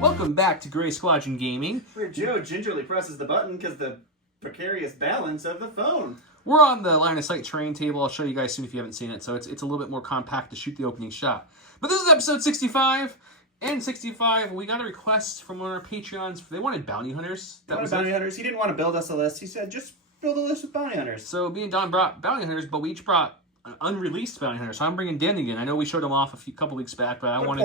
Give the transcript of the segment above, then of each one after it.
Welcome back to Gray Squadron Gaming. Where Joe gingerly presses the button because the precarious balance of the phone. We're on the line of sight terrain table. I'll show you guys soon if you haven't seen it. So it's a little bit more compact to shoot the opening shot. But this is episode 65. And 65, we got a request from one of our Patreons. They wanted bounty hunters. He didn't want to build us a list. He said, just build a list with bounty hunters. So me and Don brought bounty hunters, but we each brought an unreleased bounty hunter. So I'm bringing Dan again. I know we showed him off a couple weeks back, but I wanted...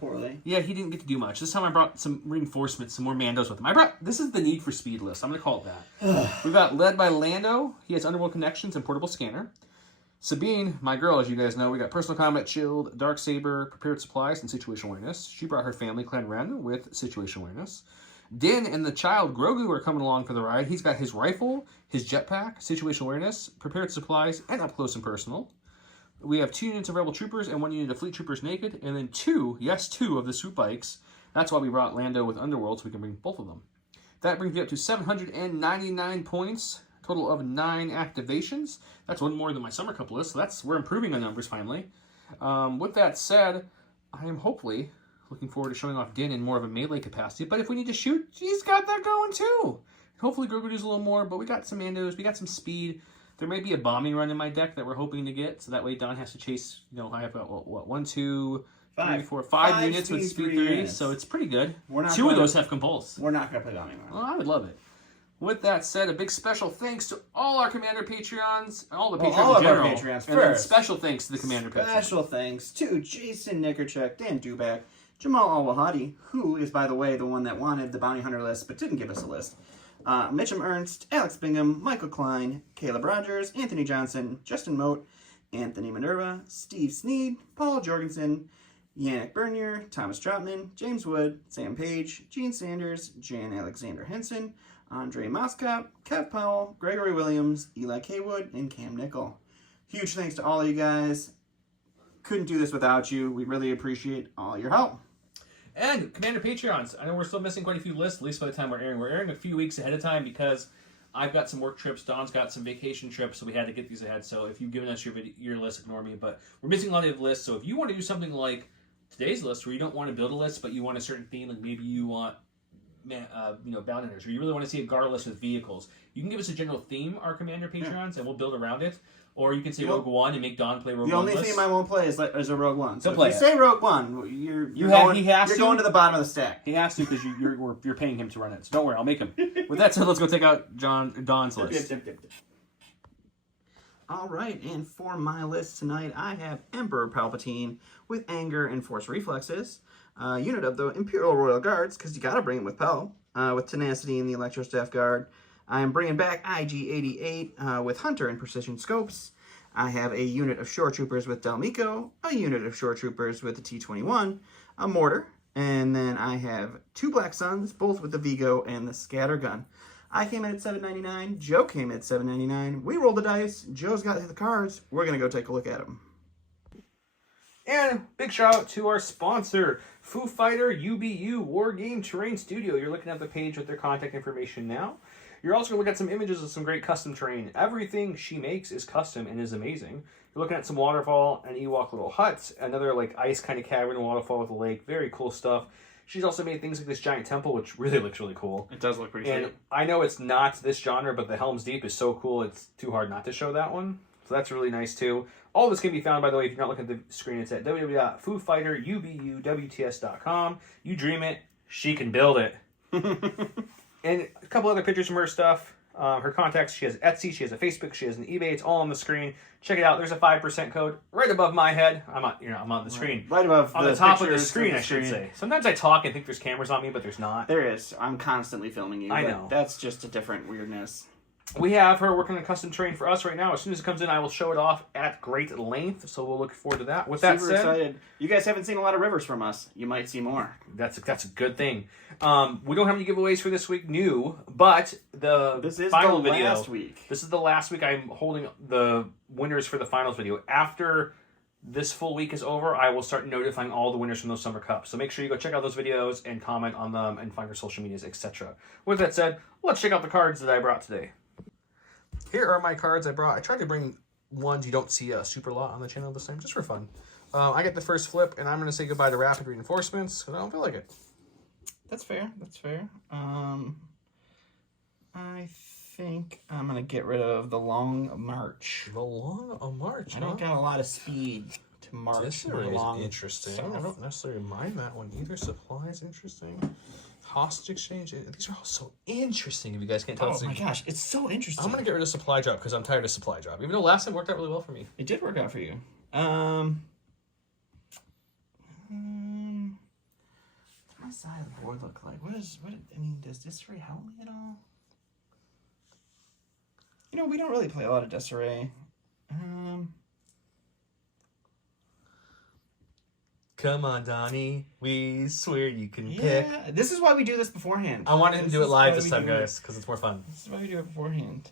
poorly. Yeah, he didn't get to do much. This time I brought some reinforcements, some more Mandos with him. This is the Need for Speed list. I'm going to call it that. We've got led by Lando. He has underworld connections and portable scanner. Sabine, my girl, as you guys know, we got personal combat shield, dark saber, prepared supplies, and situational awareness. She brought her family, Clan Ren, with situational awareness. Din and the child Grogu are coming along for the ride. He's got his rifle, his jetpack, situational awareness, prepared supplies, and up close and personal. We have 2 units of Rebel Troopers and 1 unit of Fleet Troopers naked, and then 2 of the swoop bikes. That's why we brought Lando with Underworld, so we can bring both of them. That brings me up to 799 points. Total of 9 activations. That's one more than my Summer Cup list, so we're improving on numbers finally. With that said, I am hopefully looking forward to showing off Din in more of a melee capacity, but if we need to shoot, he's got that going too. Hopefully Grogu does a little more, but we got some Mandos, we got some speed. There may be a bombing run in my deck that we're hoping to get, so that way Don has to chase, I have what 1, 2, 3, 4, 5 units with speed 3, so it's pretty good. 2 of those have compulse. We're not going to play bombing run. Well, I would love it. With that said, a big special thanks to all our Commander Patreons, all the Patreons in general. Our Patreons and then special thanks to the Commander Patreons. Special thanks to Jason Nickerchuk, Dan Dubak, Jamal Al-Wahadi, who is, by the way, the one that wanted the Bounty Hunter list but didn't give us a list. Mitchum Ernst, Alex Bingham, Michael Klein, Caleb Rogers, Anthony Johnson, Justin Moat, Anthony Minerva, Steve Sneed, Paul Jorgensen, Yannick Bernier, Thomas Trotman, James Wood, Sam Page, Gene Sanders, Jan Alexander Henson, Andre Moskop, Kev Powell, Gregory Williams, Eli Kaywood, and Cam Nickel. Huge thanks to all of you guys. Couldn't do this without you. We really appreciate all your help. And Commander Patreons, I know we're still missing quite a few lists, at least by the time we're airing. We're airing a few weeks ahead of time because I've got some work trips, Don's got some vacation trips, so we had to get these ahead. So if you've given us your list, ignore me. But we're missing a lot of lists, so if you want to do something like today's list where you don't want to build a list, but you want a certain theme, like maybe you want bounty hunters, or you really want to see a guard list with vehicles, you can give us a general theme, our Commander Patreons, and we'll build around it. Or you can say Rogue One and make Don play Rogue One. The only theme I won't play is a Rogue One. So if you say Rogue One, you're going to the bottom of the stack. He has to because you're paying him to run it. So don't worry, I'll make him. With that said, let's go take out Don's list. All right, and for my list tonight, I have Emperor Palpatine with Anger and Force Reflexes. Unit of the Imperial Royal Guards, because you got to bring him with Pel, with Tenacity and the Electro Staff Guard. I am bringing back IG-88 with Hunter and Precision Scopes. I have a unit of Shore Troopers with Delmico, a unit of Shore Troopers with the T-21, a Mortar, and then I have 2 Black Suns, both with the Vigo and the Scatter Gun. I came in at $7.99. Joe came in at $7.99. We rolled the dice. Joe's got the cards. We're going to go take a look at them. And big shout out to our sponsor, Foo Fighter UBU War Game Terrain Studio. You're looking at the page with their contact information now. You're also going to look at some images of some great custom terrain. Everything she makes is custom and is amazing. You're looking at some waterfall and Ewok little huts, another like ice kind of cavern waterfall with a lake. Very cool stuff. She's also made things like this giant temple, which really looks really cool. It does look pretty sweet. I know it's not this genre, but the Helm's Deep is so cool, it's too hard not to show that one. So that's really nice too. All this can be found, by the way, if you're not looking at the screen. It's at www.foofighterUBUWTS.com. You dream it, she can build it. And a couple other pictures from her stuff. Her contacts, she has Etsy, she has a Facebook, she has an eBay. It's all on the screen. Check it out. There's a 5% code right above my head. I'm on the screen. Right above on the top of the screen, I should say. Sometimes I talk and think there's cameras on me, but there's not. There is. I'm constantly filming you. I know. That's just a different weirdness. We have her working on a custom terrain for us right now. As soon as it comes in, I will show it off at great length. So we'll look forward to that. With that said, excited. You guys haven't seen a lot of rivers from us. You might see more. That's a good thing. We don't have any giveaways for this week, new, but this is final the video. Last week. This is the last week I'm holding the winners for the finals video. After this full week is over, I will start notifying all the winners from those Summer Cups. So make sure you go check out those videos and comment on them and find our social medias, etc. With that said, let's check out the cards that I brought today. Here are my cards I brought. I tried to bring ones you don't see a super lot on the channel this time, just for fun. I get the first flip, and I'm going to say goodbye to Rapid Reinforcements, because I don't feel like it. That's fair. That's fair. I think I'm gonna get rid of the Long March. The Long March. I don't got a lot of speed to march. Disarray long. is interesting. South. I don't necessarily mind that one either. Supply is interesting. Hostage exchange. These are all so interesting. If you guys can't tell. Oh my gosh, it's so interesting. I'm gonna get rid of supply drop because I'm tired of supply drop. Even though last time worked out really well for me. It did work out for you. What's my side of the board look like? Does disarray help me at all? You know, we don't really play a lot of disarray. Come on, Donnie. We swear you can pick. Yeah, this is why we do this beforehand. I wanted him to do it live this time, guys, because it's more fun. This is why we do it beforehand.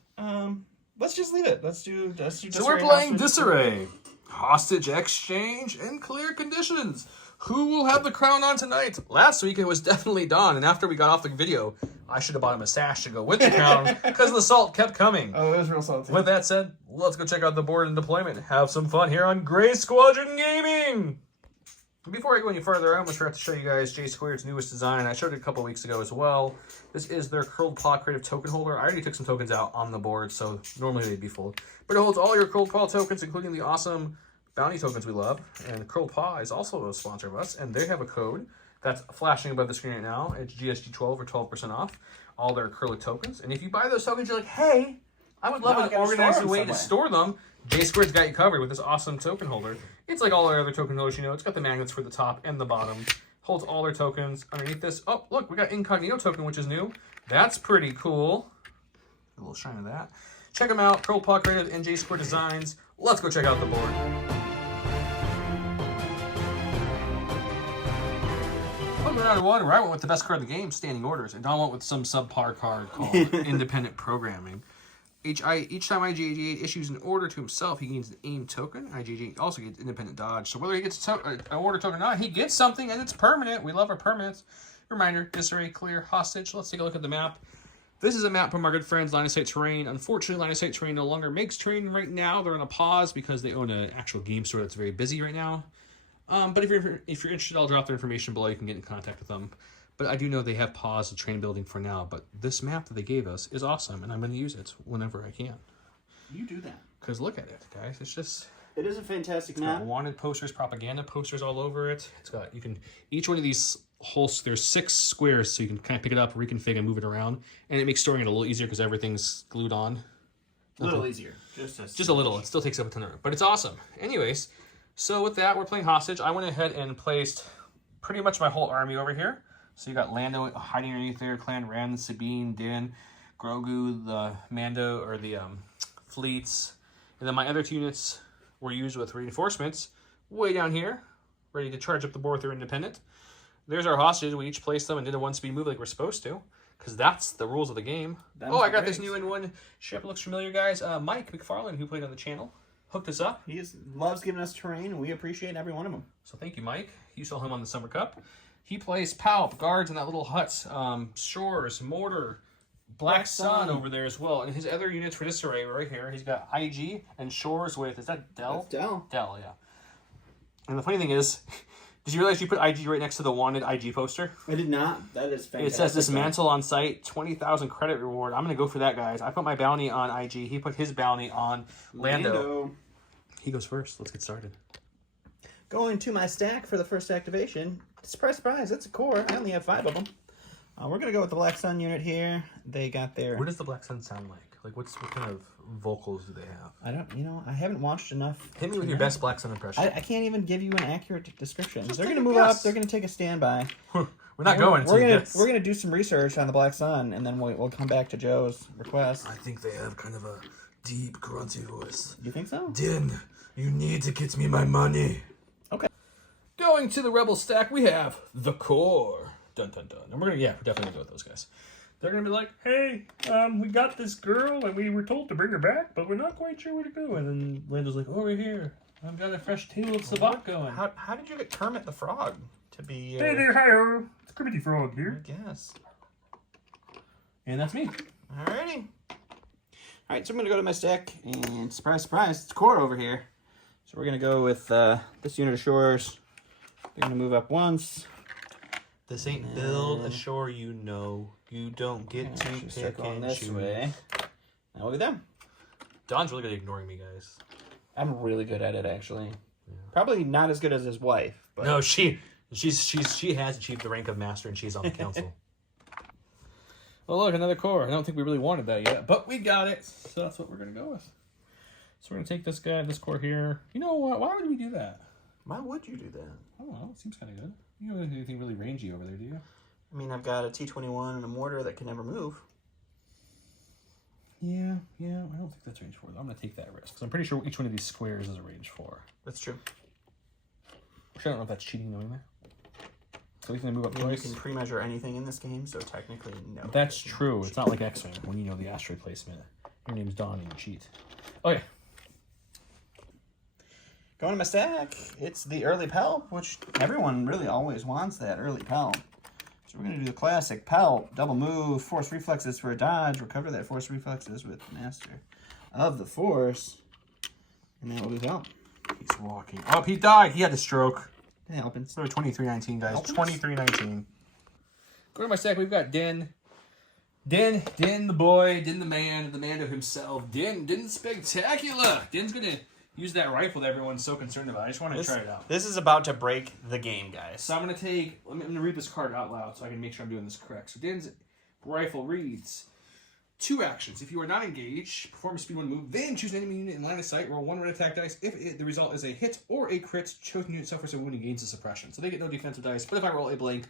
Let's just leave it. Let's do disarray. So we're playing disarray. Hostage exchange and clear conditions. Who will have the crown on tonight? Last week it was definitely Don, and after we got off the video, I should have bought him a sash to go with the crown because the salt kept coming. Oh, it was real salty. With that said, let's go check out the board and deployment. Have some fun here on Gray Squadron Gaming. Before I go any further, I almost forgot to show you guys J Squared's newest design. I showed it a couple weeks ago as well. This is their Curled Paw Creative Token Holder. I already took some tokens out on the board, so normally they'd be full. But it holds all your Curled Paw tokens, including the awesome bounty tokens we love. And Curled Paw is also a sponsor of us, and they have a code that's flashing above the screen right now. It's GSG12 or 12% off all their Curly tokens. And if you buy those tokens, you're like, hey, I would love an organized way to store them. J Squared's got you covered with this awesome token holder. It's like all our other token holders, you know. It's got the magnets for the top and the bottom. Holds all their tokens underneath this. Oh, look, we got Incognito token, which is new. That's pretty cool. A little shine of that. Check them out. Curled Paw Creative and J Squared Designs. Let's go check out the board. Putting round one, where I went with the best card of the game, Standing Orders, and Don went with some subpar card called Independent Programming. Each time IGA issues an order to himself, he gains an AIM token. IGA also gets Independent Dodge. So whether he gets an order token or not, he gets something, and it's permanent. We love our permanents. Reminder, disarray, clear, hostage. Let's take a look at the map. This is a map from our good friends, Line of Sight Terrain. Unfortunately, Line of Sight Terrain no longer makes terrain right now. They're on a pause because they own an actual game store that's very busy right now. But if you're interested, I'll drop their information below. You can get in contact with them. But I do know they have paused the train building for now. But this map that they gave us is awesome, and I'm going to use it whenever I can. You do that. Because look at it, guys. It's just... It is a fantastic It's map. got wanted posters, propaganda posters all over it. It's got... Each one of these holes, there's 6 squares, so you can kind of pick it up, reconfigure, and move it around. And it makes storing it a little easier because everything's glued on. A little easier. Just a little. It still takes up a ton of room. But it's awesome. Anyways, so with that, we're playing Hostage. I went ahead and placed pretty much my whole army over here. So you got Lando hiding underneath there, Clan Ren, Sabine, Din, Grogu, the Mando, or the fleets. And then my other 2 units were used with reinforcements way down here, ready to charge up the board with their independent. There's our hostages. We each placed them and did a 1-speed move like we're supposed to, because that's the rules of the game. I got this new N1 ship. Looks familiar, guys. Mike McFarlane, who played on the channel, hooked us up. He loves giving us terrain, and we appreciate every one of them. So thank you, Mike. You saw him on the Summer Cup. He plays Palp, guards in that little hut, Shores, Mortar, Black Sun over there as well. And his other units for disarray right here, he's got IG and Shores with, is that Dell? That's Dell. Dell, yeah. And the funny thing is, did you realize you put IG right next to the wanted IG poster? I did not. That is fantastic. It says dismantle on site, 20,000 credit reward. I'm going to go for that, guys. I put my bounty on IG. He put his bounty on Lando. He goes first. Let's get started. Going to my stack for the first activation. Surprise, surprise, it's a core. I only have 5 of them. We're going to go with the Black Sun unit here. They got their... What does the Black Sun sound like? Like, what kind of vocals do they have? I haven't watched enough. Hit me with your best Black Sun impression. I can't even give you an accurate description. They're going to move up. They're going to take a standby. We're not going to. We're going to do some research on the Black Sun, and then we'll come back to Joe's request. I think they have kind of a deep, grunty voice. You think so? Din, you need to get me my money. Okay. Going to the Rebel stack, we have the Core. Dun, dun, dun. And we're definitely going to go with those guys. They're going to be like, hey, we got this girl, and we were told to bring her back, but we're not quite sure where to go. And then Lando's like, over here. I've got a fresh tale of Sabat going. How did you get Kermit the Frog to be... Hey there, hi-oh. It's Kermit the Frog here. I guess. And that's me. Alrighty. Alright, so I'm going to go to my stack, and surprise, surprise, it's Core over here. So we're going to go with this unit of Shores. They're going to move up once. This ain't build a shore, you know. You don't get to pick and this choose. way. Now look at them. Don's really good at ignoring me, guys. I'm really good at it, actually. Yeah. Probably not as good as his wife. But... No, she has achieved the rank of master, and she's on the council. Well, look, another core. I don't think we really wanted that yet, but we got it. So that's what we're going to go with. So we're going to take this guy, this core here. You know what? Why would we do that? Why would you do that? I don't know. It seems kind of good. You don't have anything really rangy over there, do you? I mean, I've got a T-21 and a mortar that can never move. Yeah, I don't think that's range 4. I'm going to take that risk, because I'm pretty sure each one of these squares is a range 4. That's true. Actually, I don't know if that's cheating knowing that. So we can move up twice. You can pre-measure anything in this game, so technically, no. That's true. It's not like X-Wing, when you know the asteroid placement. Your name's Don and you cheat. Okay. Going to my stack, it's the early Pelt, which everyone really always wants that early Pelt. So we're going to do the classic Pelt, double move, force reflexes for a dodge, recover that force reflexes with Master of the Force, and that will be Pelt. He's walking. Oh, he died. He had a stroke. It happens. So 2319, guys. 2319. Go to my stack. We've got Din. Din the boy, Din the man, the Mando himself. Din spectacular. Din's going to use that rifle that everyone's so concerned about. I just want to try it out. This is about to break the game, guys. So I'm going to read this card out loud so I can make sure I'm doing this correct. So Din's rifle reads, 2 actions. If you are not engaged, perform a speed 1 move, then choose an enemy unit in line of sight, roll 1 red attack dice. If the result is a hit or a crit, chosen unit suffers a wound and gains a suppression. So they get no defensive dice, but if I roll a blank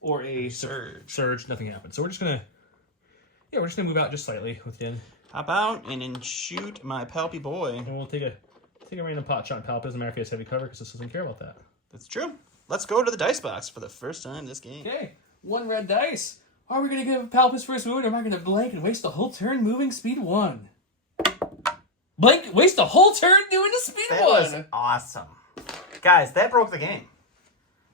or a surge, nothing happens. So we're just going to move out just slightly with Din. Hop out and then shoot my Palpy boy. And we'll take a random pot shot on Palp. Doesn't matter if he has heavy cover because this doesn't care about that. That's true. Let's go to the dice box for the first time this game. Okay, 1 red dice. Are we going to give Palp his first move, or am I going to blank and waste the whole turn moving speed 1? Blank, waste the whole turn doing the speed 1. That was awesome. Guys, that broke the game.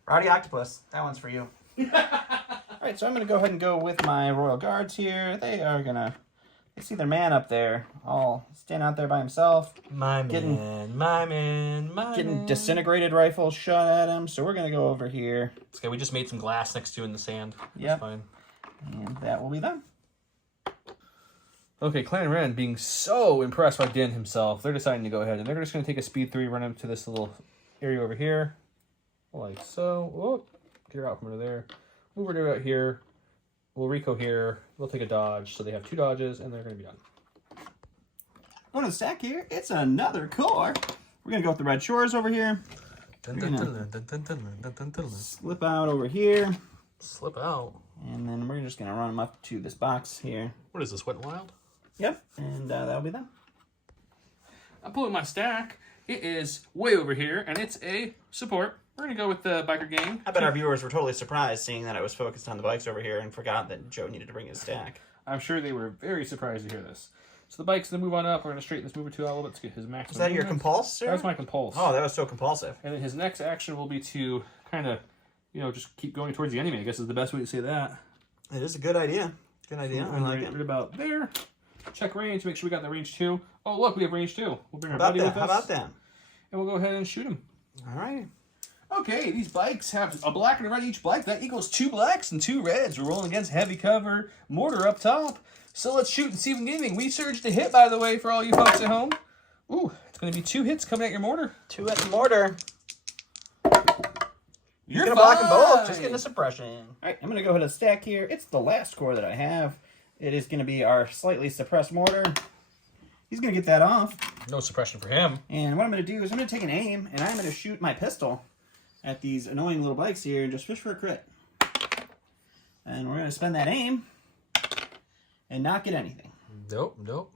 Rowdy Octopus, that one's for you. Alright, so I'm going to go ahead and go with my Royal Guards here. They are going to... I see their man up there, all standing out there by himself. Getting disintegrated rifle shot at him. So we're going to go over here. It's okay, we just made some glass next to in the sand. Yep. Fine. And that will be them. Okay, Clan Ren being so impressed by Din himself, they're deciding to go ahead. And they're just going to take a speed 3, run up to this little area over here. Like so. Whoop. Get her out from under there. Move her out here. We'll Rico here. We'll take a dodge. So they have 2 dodges, and they're going to be done. Going to the stack here, it's another core. We're going to go with the Red Shores over here. Slip out over here. Slip out? And then we're just going to run them up to this box here. What is this, Wet n Wild? Yep, and that'll be them. I'm pulling my stack. It is way over here, and it's a support. We're going to go with the Biker Gang. I bet our viewers were totally surprised seeing that I was focused on the bikes over here and forgot that Joe needed to bring his stack. I'm sure they were very surprised to hear this. So the bike's going to move on up. We're going to straighten this mover 2 out a little bit to get his maximum. Is that your compulse, sir? That was my compulse. Oh, that was so compulsive. And then his next action will be to kind of, just keep going towards the enemy, I guess is the best way to say that. It is a good idea. Good idea. So I like it. Right about there. Check range, make sure we got the range 2. Oh, look, we have range 2. We'll bring our buddy with us. How about that? And we'll go ahead and shoot him. All right. Okay, these bikes have a black and a red each bike. That equals 2 blacks and 2 reds. We're rolling against heavy cover, mortar up top. So let's shoot and see if we can get anything. We surged a hit, by the way, for all you folks at home. Ooh, it's going to be 2 hits coming at your mortar. 2 at the mortar. You're going to block them both. Just getting a suppression. All right, I'm going to go ahead and stack here. It's the last core that I have. It is going to be our slightly suppressed mortar. He's going to get that off. No suppression for him. And what I'm going to do is I'm going to take an aim, and I'm going to shoot my pistol at these annoying little bikes here and just fish for a crit. And we're going to spend that aim and not get anything. Nope.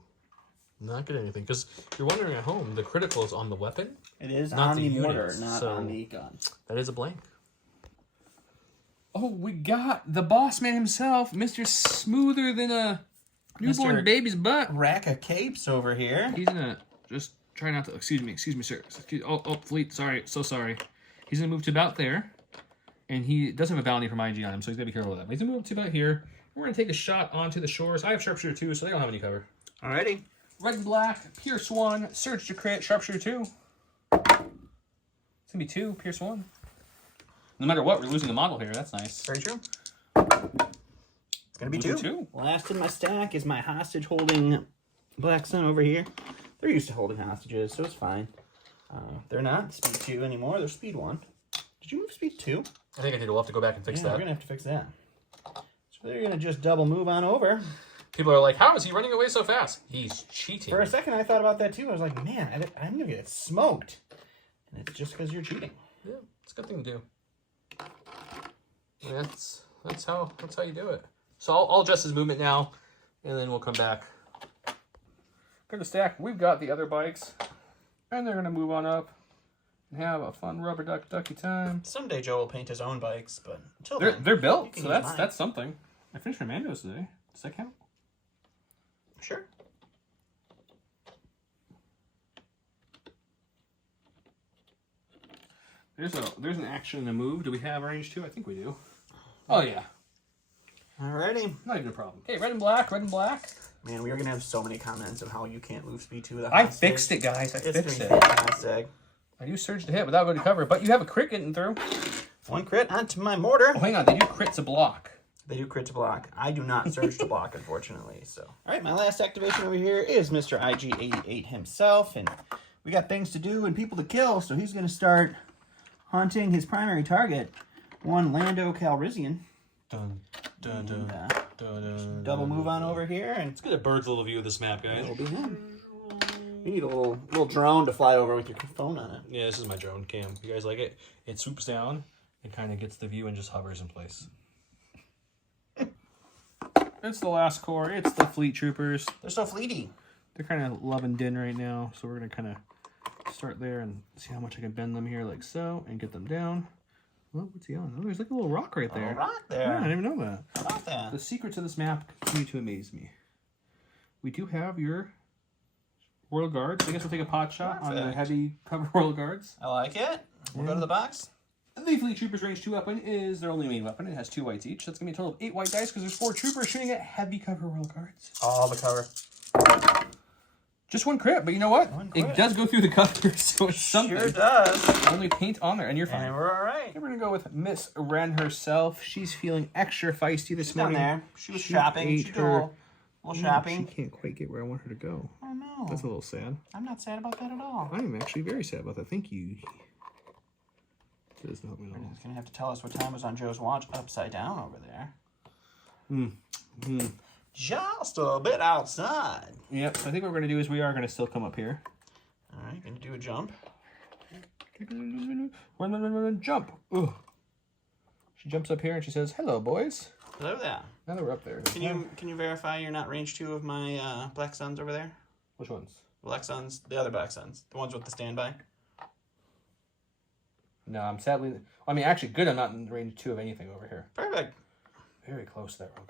Not get anything. Because you're wondering at home, the critical is on the weapon. It is on the mortar, not on the gun. That is a blank. Oh, we got the boss man himself, Mr. Smoother than a newborn baby's butt. Rack of capes over here. He's gonna just try not to. Excuse me, sir. Fleet. Sorry, so sorry. He's gonna move to about there, and he doesn't have a bounty from IG on him, so he's gotta be careful with that. But he's gonna move to about here. We're gonna take a shot onto the shores. I have sharpshooter 2, so they don't have any cover. Alrighty. Red and black, Pierce 1, Surge to crit, sharpshooter 2. It's gonna be 2, Pierce 1. No matter what, we're losing a model here. That's nice. Very true. It's going to be two. Last in my stack is my hostage-holding Black Sun over here. They're used to holding hostages, so it's fine. They're not speed 2 anymore. They're speed 1. Did you move speed 2? I think I did. We'll have to go back and fix that. We're going to have to fix that. So they're going to just double move on over. People are like, how is he running away so fast? He's cheating. For a second, I thought about that too. I was like, man, I'm going to get smoked. And it's just because you're cheating. Yeah, it's a good thing to do. That's how you do it. So I'll adjust his movement now, and then we'll come back. Go to stack. We've got the other bikes, and they're going to move on up and have a fun rubber ducky time. Someday Joe will paint his own bikes, but until they're built, so that's something. I finished my Mandos today. Does that count? Sure. There's an action and a move. Do we have range 2? I think we do. Oh yeah. Alrighty. Not even a problem. Okay, red and black, red and black. Man, we are gonna have so many comments of how you can't move speed 2 with a I hostage. fixed it, guys. I fixed it. Fantastic. I do surge to hit without going to cover, but you have a crit getting through. 1 crit onto my mortar. Oh, hang on. They do crit to block. They do crit to block. I do not surge to block, unfortunately. So, all right, my last activation over here is Mr. IG88 himself, and we got things to do and people to kill. So he's going to start hunting his primary target, one Lando Calrissian. Dun, dun, dun, dun, double move on over here, and let's get a bird's little view of this map, guys. That'll be him. You need a little drone to fly over with your phone on it. Yeah, this is my drone cam. You guys like it? It swoops down, it kind of gets the view and just hovers in place. It's the last corps. It's the fleet troopers. They're so fleety. They're kind of loving Din right now, so we're going to kind of start there and see how much I can bend them here like so and get them down. Well, what's he on? Oh, there's like a little rock right there. A rock there. Yeah, I didn't even know that. How about that? The secrets of this map continue to amaze me. We do have your Royal Guards. I guess we'll take a pot shot on the heavy cover Royal Guards. I like it. We'll go to the box. The Fleet Troopers range 2 weapon is their only main weapon. It has 2 whites each. That's going to be a total of 8 white dice because there's 4 troopers shooting at heavy cover Royal Guards. All the cover. Just 1 crit, but you know what? It does go through the cover, so it's something. Sure does. Only paint on there, and you're fine. And we're all right. We're going to go with Miss Wren herself. She's feeling extra feisty this morning. Down there. She was shopping. She did a little shopping. She can't quite get where I want her to go. Oh, no. That's a little sad. I'm not sad about that at all. I am actually very sad about that. Thank you. It doesn't help me at all. He's going to have to tell us what time was on Joe's watch upside down over there. Just a bit outside. Yep, so I think what we're going to do is we are going to still come up here. All right, going to do a jump. Run, jump. Ooh. She jumps up here and she says, hello, boys. Hello there. Now that we're up there. Can you verify you're not range 2 of my Black Suns over there? Which ones? Black Suns, the other Black Suns. The ones with the standby. No, I'm sadly... I mean, actually, good I'm not in range 2 of anything over here. Perfect. Very close to that wrong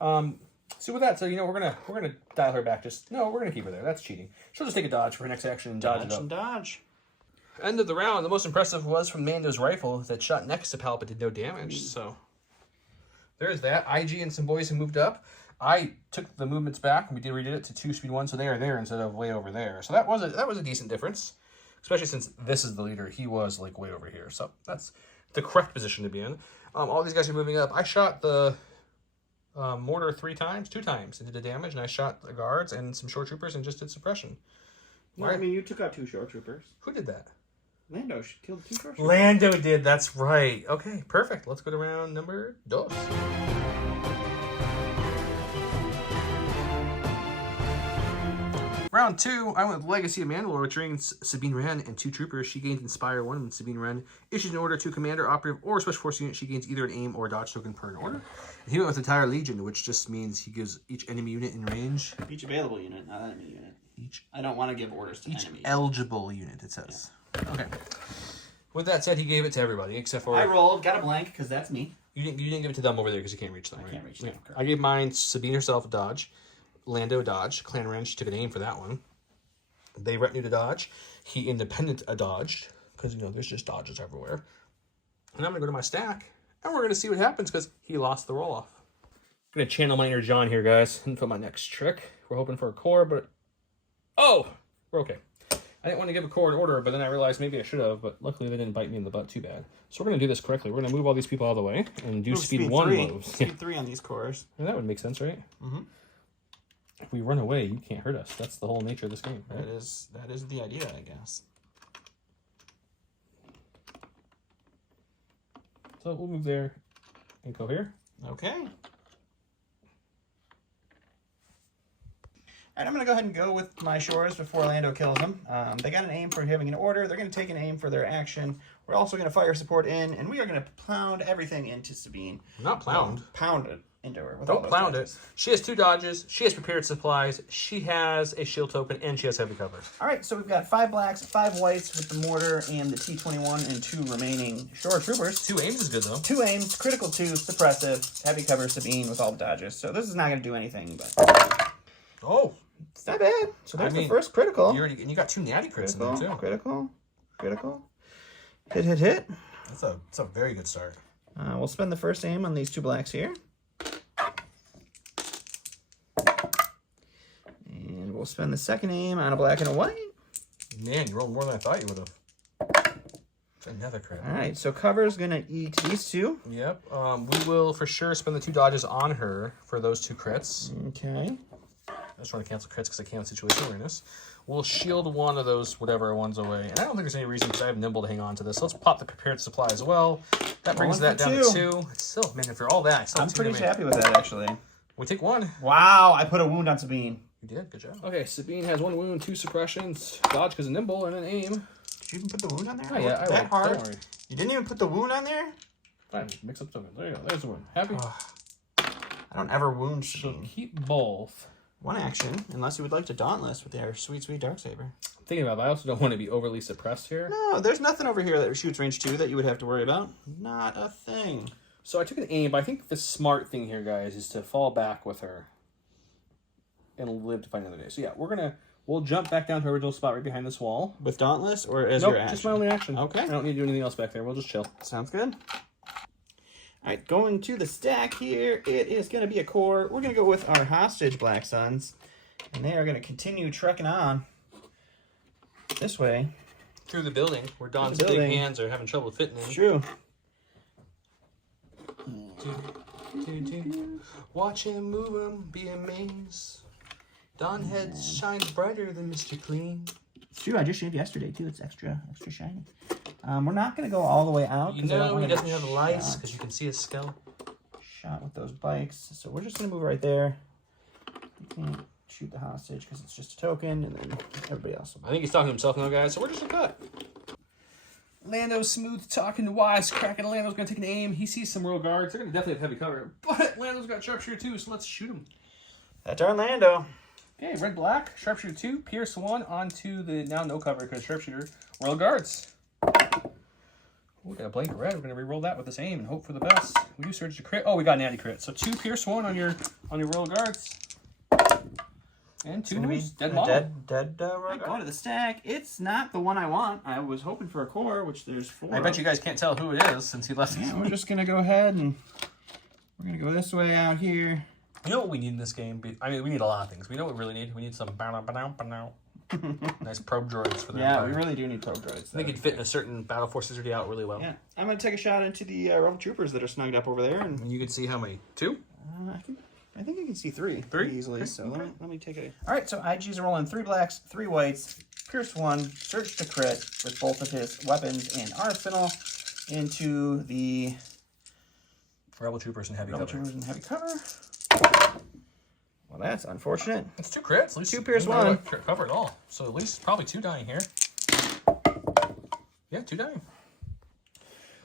card. So with that, so you know, we're gonna dial her back. We're gonna keep her there. That's cheating. She'll just take a dodge for her next action and dodge it up. Dodge. End of the round. The most impressive was from Mando's rifle that shot next to Pal but did no damage. So there's that. IG and some boys who moved up. I took the movements back and we redid it to 2 speed 1, so they are there instead of way over there. So that was a decent difference, especially since this is the leader. He was like way over here. So that's the correct position to be in. All these guys are moving up. I shot the mortar 2 times and did the damage, and I shot the guards and some short troopers and just did suppression. No, I mean, you took out 2 short troopers. Who did that? Lando killed 2 short troopers. Lando did, that's right. Okay, perfect. Let's go to round number 2. Round 2, I went with Legacy of Mandalore, which trains Sabine Wren and 2 troopers. She gains Inspire 1 when Sabine Wren issues an order to commander, operative, or special force unit. She gains either an aim or a dodge token per an order. And he went with Entire Legion, which just means he gives each enemy unit in range. Each available unit, not enemy unit. I don't want to give orders to enemy. Eligible unit, it says. Yeah. Okay. With that said, he gave it to everybody except for... I rolled, got a blank, because that's me. You didn't give it to them over there because you can't reach them, right? I can't reach them. Yeah. I gave mine Sabine herself a dodge. Lando dodge. Clan Wren, she took an aim for that one. They retinue to dodge. He independent a dodged because, you know, there's just dodges everywhere. And I'm going to go to my stack and we're going to see what happens because he lost the roll off. I'm going to channel my inner John here, guys, and for my next trick. We're hoping for a core, but... Oh! We're okay. I didn't want to give a core an order, but then I realized maybe I should have, but luckily they didn't bite me in the butt too bad. So we're going to do this correctly. We're going to move all these people out of the way and do speed 1 moves. Speed 3 on these cores. And that would make sense, right? Mm-hmm. If we run away, you can't hurt us. That's the whole nature of this game, right? That is the idea, I guess. So we'll move there and go here. Okay. And I'm going to go ahead and go with my shores before Lando kills them. They got an aim for having an order. They're going to take an aim for their action. We're also going to fire support in, and we are going to pound everything into Sabine. Not pound. Pound it into her. Don't pound it. She has 2 dodges. She has prepared supplies. She has a shield token, and she has heavy cover. All right, so we've got 5 blacks, 5 whites with the mortar and the T-21, and 2 remaining shore troopers. 2 aims is good, though. 2 aims, critical 2, suppressive, heavy cover Sabine with all the dodges. So this is not going to do anything, but... Oh! It's not bad. So there's the first critical. And you got 2 natty crits in there, too. Critical. Hit. That's a very good start. We'll spend the first aim on these 2 blacks here. And we'll spend the second aim on a black and a white. Man, you rolled more than I thought you would have. It's another crit. All right, so cover's going to eat these 2. Yep. We will for sure spend the 2 dodges on her for those 2 crits. Okay. I just want to cancel crits because I can with situation awareness. We'll shield 1 of those whatever ones away. And I don't think there's any reason because I have nimble to hang on to this. So let's pop the prepared supply as well. That brings that down to 2. It's still, man, for all that, I'm pretty happy with that, actually. We take 1. Wow, I put a wound on Sabine. You did, good job. Okay, Sabine has 1 wound, 2 suppressions, dodge because of nimble, and an aim. Did you even put the wound on there? Oh, yeah, I that hard? Don't worry. You didn't even put the wound on there? Fine, mix up something. There you go, there's the wound. Happy? I don't ever wound So Sabine. keep both. 1 action, unless you would like to Dauntless with their sweet, sweet Darksaber. Thinking about it, I also don't want to be overly suppressed here. No, there's nothing over here that shoots range 2 that you would have to worry about. Not a thing. So I took an aim, but I think the smart thing here, guys, is to fall back with her and live to fight another day. So yeah, we'll jump back down to our original spot right behind this wall. With Dauntless or as Nope, your action? just my only action. Okay. I don't need to do anything else back there. We'll just chill. Sounds good. All right, going to the stack here, it is going to be a core. We're going to go with our hostage Black Suns, and they are going to continue trekking on this way. Through the building, where Don's big hands are having trouble fitting in. It's true. Watch him move him, be amazed. Don head shines brighter than Mr. Clean. It's true, I just shaved yesterday too. It's extra shiny. We're not going to go all the way out. You know he doesn't have the lights because you can see his skull. Shot with those bikes. So we're just going to move right there. You can't shoot the hostage because it's just a token, and then everybody else. I think he's talking to himself now, guys, so we're just a cut. Lando's smooth talking, wise cracking. Lando's going to take an aim. He sees some royal guards. They're going to definitely have heavy cover. But Lando's got sharpshooter too, so let's shoot him. That darn Lando. Okay, red-black, sharpshooter 2, pierce 1 onto the now no cover because sharpshooter, royal guards. We got a blank red. We're going to re-roll that with this aim and hope for the best. We do surge to crit. Oh, we got an anti-crit. So 2 pierce 1 on your royal guards. And 2 news. Dead model. Dead royal guard. Go to the stack. It's not the one I want. I was hoping for a core, which there's 4. I bet you guys can't tell who it is since he left. Yeah, we're just going to go ahead and we're going to go this way out here. You know what we need in this game? I mean, we need a lot of things. We know what we really need. We need some nice probe droids for the we really do need probe droids. I think it'd fit in a certain Battle Force 60 out really well. Yeah, I'm going to take a shot into the Rebel Troopers that are snugged up over there. And you can see how many? 2? I think I can see 3 pretty easily. Okay. So let me take a... All right, so IG's rolling 3 blacks, 3 whites, pierce 1, search to crit with both of his weapons and arsenal into the... Rebel Troopers and heavy cover. Well, that's unfortunate. It's 2 crits. At least 2 pierce 1. Cover at all. So at least probably 2 dying here. Yeah, 2 dying.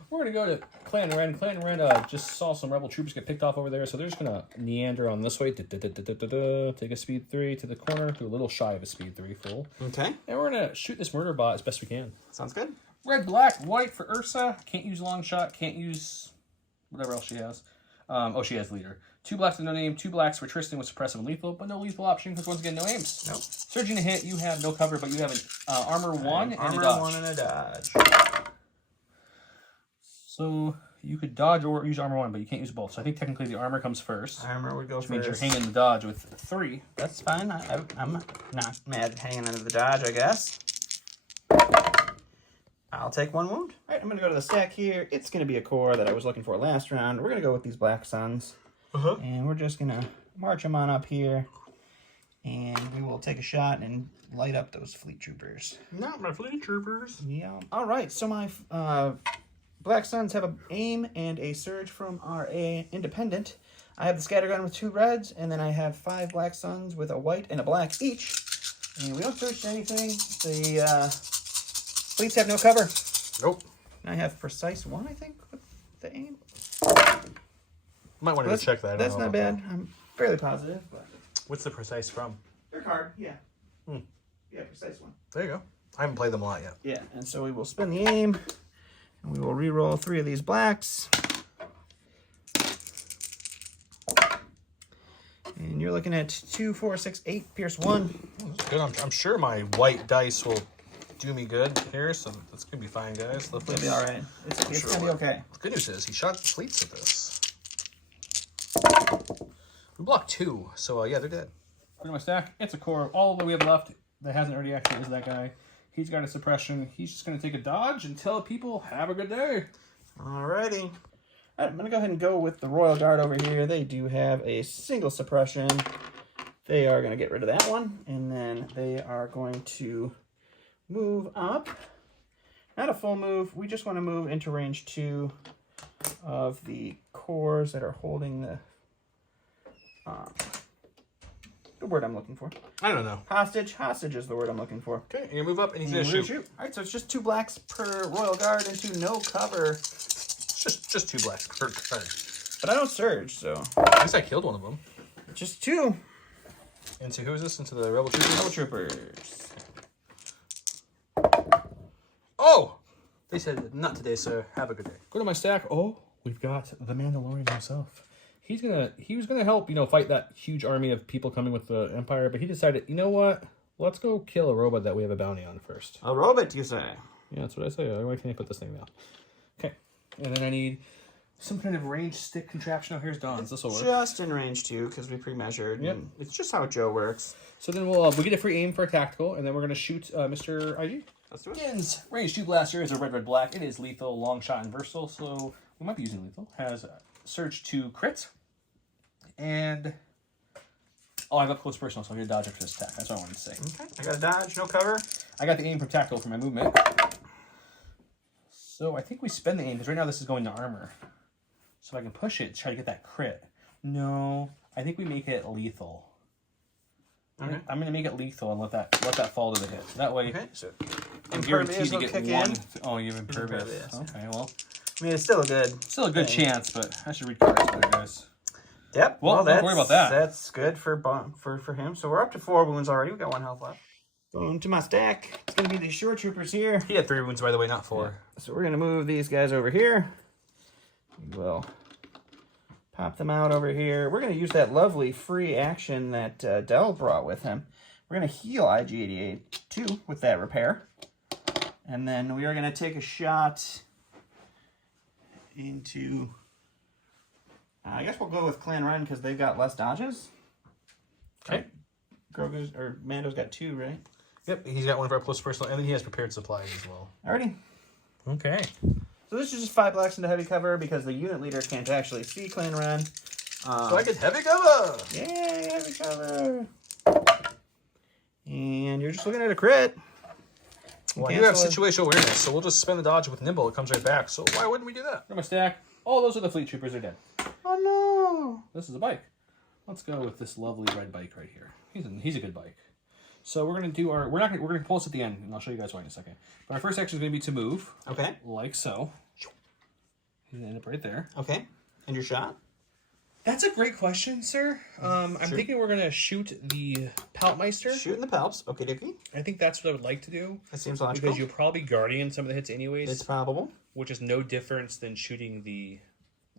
We're going to go to Clan Ren. Clan Ren just saw some Rebel Troopers get picked off over there, so they're just going to neander on this way. Take a speed 3 to the corner. Do a little shy of a speed 3 full. Okay. And we're going to shoot this murder bot as best we can. Sounds good. Red, black, white for Ursa. Can't use long shot. Can't use whatever else she has. She has leader. 2 blacks with no name. 2 blacks for Tristan with suppressive and lethal, but no lethal option because once again, no aims. Nope. Surging to hit, you have no cover, but you have an armor 1 and armor a dodge. 1 and a dodge. So you could dodge or use armor 1, but you can't use both. So I think technically the armor comes first. Armor would go which first. means you're hanging the dodge with 3. That's fine. I'm not mad hanging under the dodge, I guess. I'll take 1 wound. All right, I'm going to go to the stack here. It's going to be a core that I was looking for last round. We're going to go with these Black Suns. And we're just going to march them on up here. And we will take a shot and light up those Fleet Troopers. Not my Fleet Troopers. Yeah. All right, so my Black Suns have an aim and a surge from our independent. I have the scattergun with 2 reds, and then I have 5 Black Suns with a white and a black each. And we don't search anything. The fleets have no cover. Nope. I have precise 1, I think, with the aim. Might want to check that. That's not bad. I'm fairly positive. But what's the precise from? their card, yeah. Yeah, precise 1. There you go. I haven't played them a lot yet. Yeah, and so we will spin the aim, and we will re-roll 3 of these blacks. And you're looking at 2, 4, 6, 8, pierce 1. That's good. I'm sure my white dice will do me good here, so that's gonna be fine, guys. It'll be all right. It's gonna be okay. The good news is he shot fleets at this. We blocked 2, so yeah, they're dead. Put in my stack. It's a core. All that we have left that hasn't already acted is that guy. He's got a suppression. He's just gonna take a dodge and tell people have a good day. Alrighty. I'm gonna go ahead and go with the Royal Guard over here. They do have a single suppression. They are gonna get rid of that one, and then they are going to move up. Not a full move. We just want to move into range 2 of the cores that are holding the word I'm looking for. I don't know. Hostage. Hostage is the word I'm looking for. Okay, you move up and he's gonna shoot. All right, so it's just 2 blacks per Royal Guard into no cover. It's just 2 blacks per card. But I don't surge, so At least I killed one of them. just 2. Into who is this? Into the Rebel Troopers? Rebel Troopers. Oh! They said, not today, sir. Have a good day. Go to my stack. Oh, we've got the Mandalorian himself. He was gonna help, fight that huge army of people coming with the Empire, but he decided, you know what? Let's go kill a robot that we have a bounty on first. A robot, you say? Yeah, that's what I say. Why can't I put this thing down? Okay. And then I need some kind of range stick contraption. Oh, here's Don's. This will work. Just in range 2, because we pre-measured. Yep. It's just how Joe works. So then we'll get a free aim for a tactical, and then we're going to shoot Mr. IG. Let's do it. Begins. Range 2 blaster is a red, black. It is lethal, long shot, and versatile, so we might be using lethal. Has surge 2 crit. And oh, I have up close personal, so I'm going to dodge after this attack. That's what I wanted to say. Okay. I got a dodge, no cover. I got the aim for tactical for my movement. So I think we spend the aim, because right now this is going to armor. So I can push it to try to get that crit. No, I think we make it lethal. Okay. I'm going to make it lethal and let that fall to the hit. That way, So I'm guaranteed to will get kick 1. in. Oh, you have impervious. Impervious. Okay, well, I mean, it's still good. still a good chance, but I should read cards better, guys. Yep. Well, don't worry about that. That's good for him. So we're up to 4 wounds already. We got 1 health left. Going to my stack. It's going to be the Shore Troopers here. He had 3 wounds, by the way, not 4. Yeah. So we're going to move these guys over here. We will pop them out over here. We're going to use that lovely free action that Dell brought with him. We're going to heal IG-88 too with that repair. And then we are going to take a shot into... I guess we'll go with Clan Ren because they've got less dodges. Okay. Grogu's or Mando's got 2, right? Yep, he's got 1 of our close personal, and then he has prepared supplies as well. Alrighty. Okay. So this is just 5 blacks into heavy cover because the unit leader can't actually see Clan Ren. So I get heavy cover! Yay, heavy cover! And you're just looking at a crit. Well, you have situational awareness, so we'll just spend the dodge with nimble. It comes right back. So why wouldn't we do that? My stack. Oh, those are the fleet troopers. They're dead. Oh no! This is a bike. Let's go with this lovely red bike right here. He's a good bike. So we're gonna do our. We're gonna pulse at the end, and I'll show you guys why in a second. But our first action is gonna be to move. Okay. Like so. He's gonna end up right there. Okay. And your shot? That's a great question, sir. I'm thinking we're gonna shoot the Paltmeister. Shooting the Palps. Okay, dokie. I think that's what I would like to do. That seems logical. Because you'll probably guardian some of the hits anyways. It's probable. Which is no difference than shooting the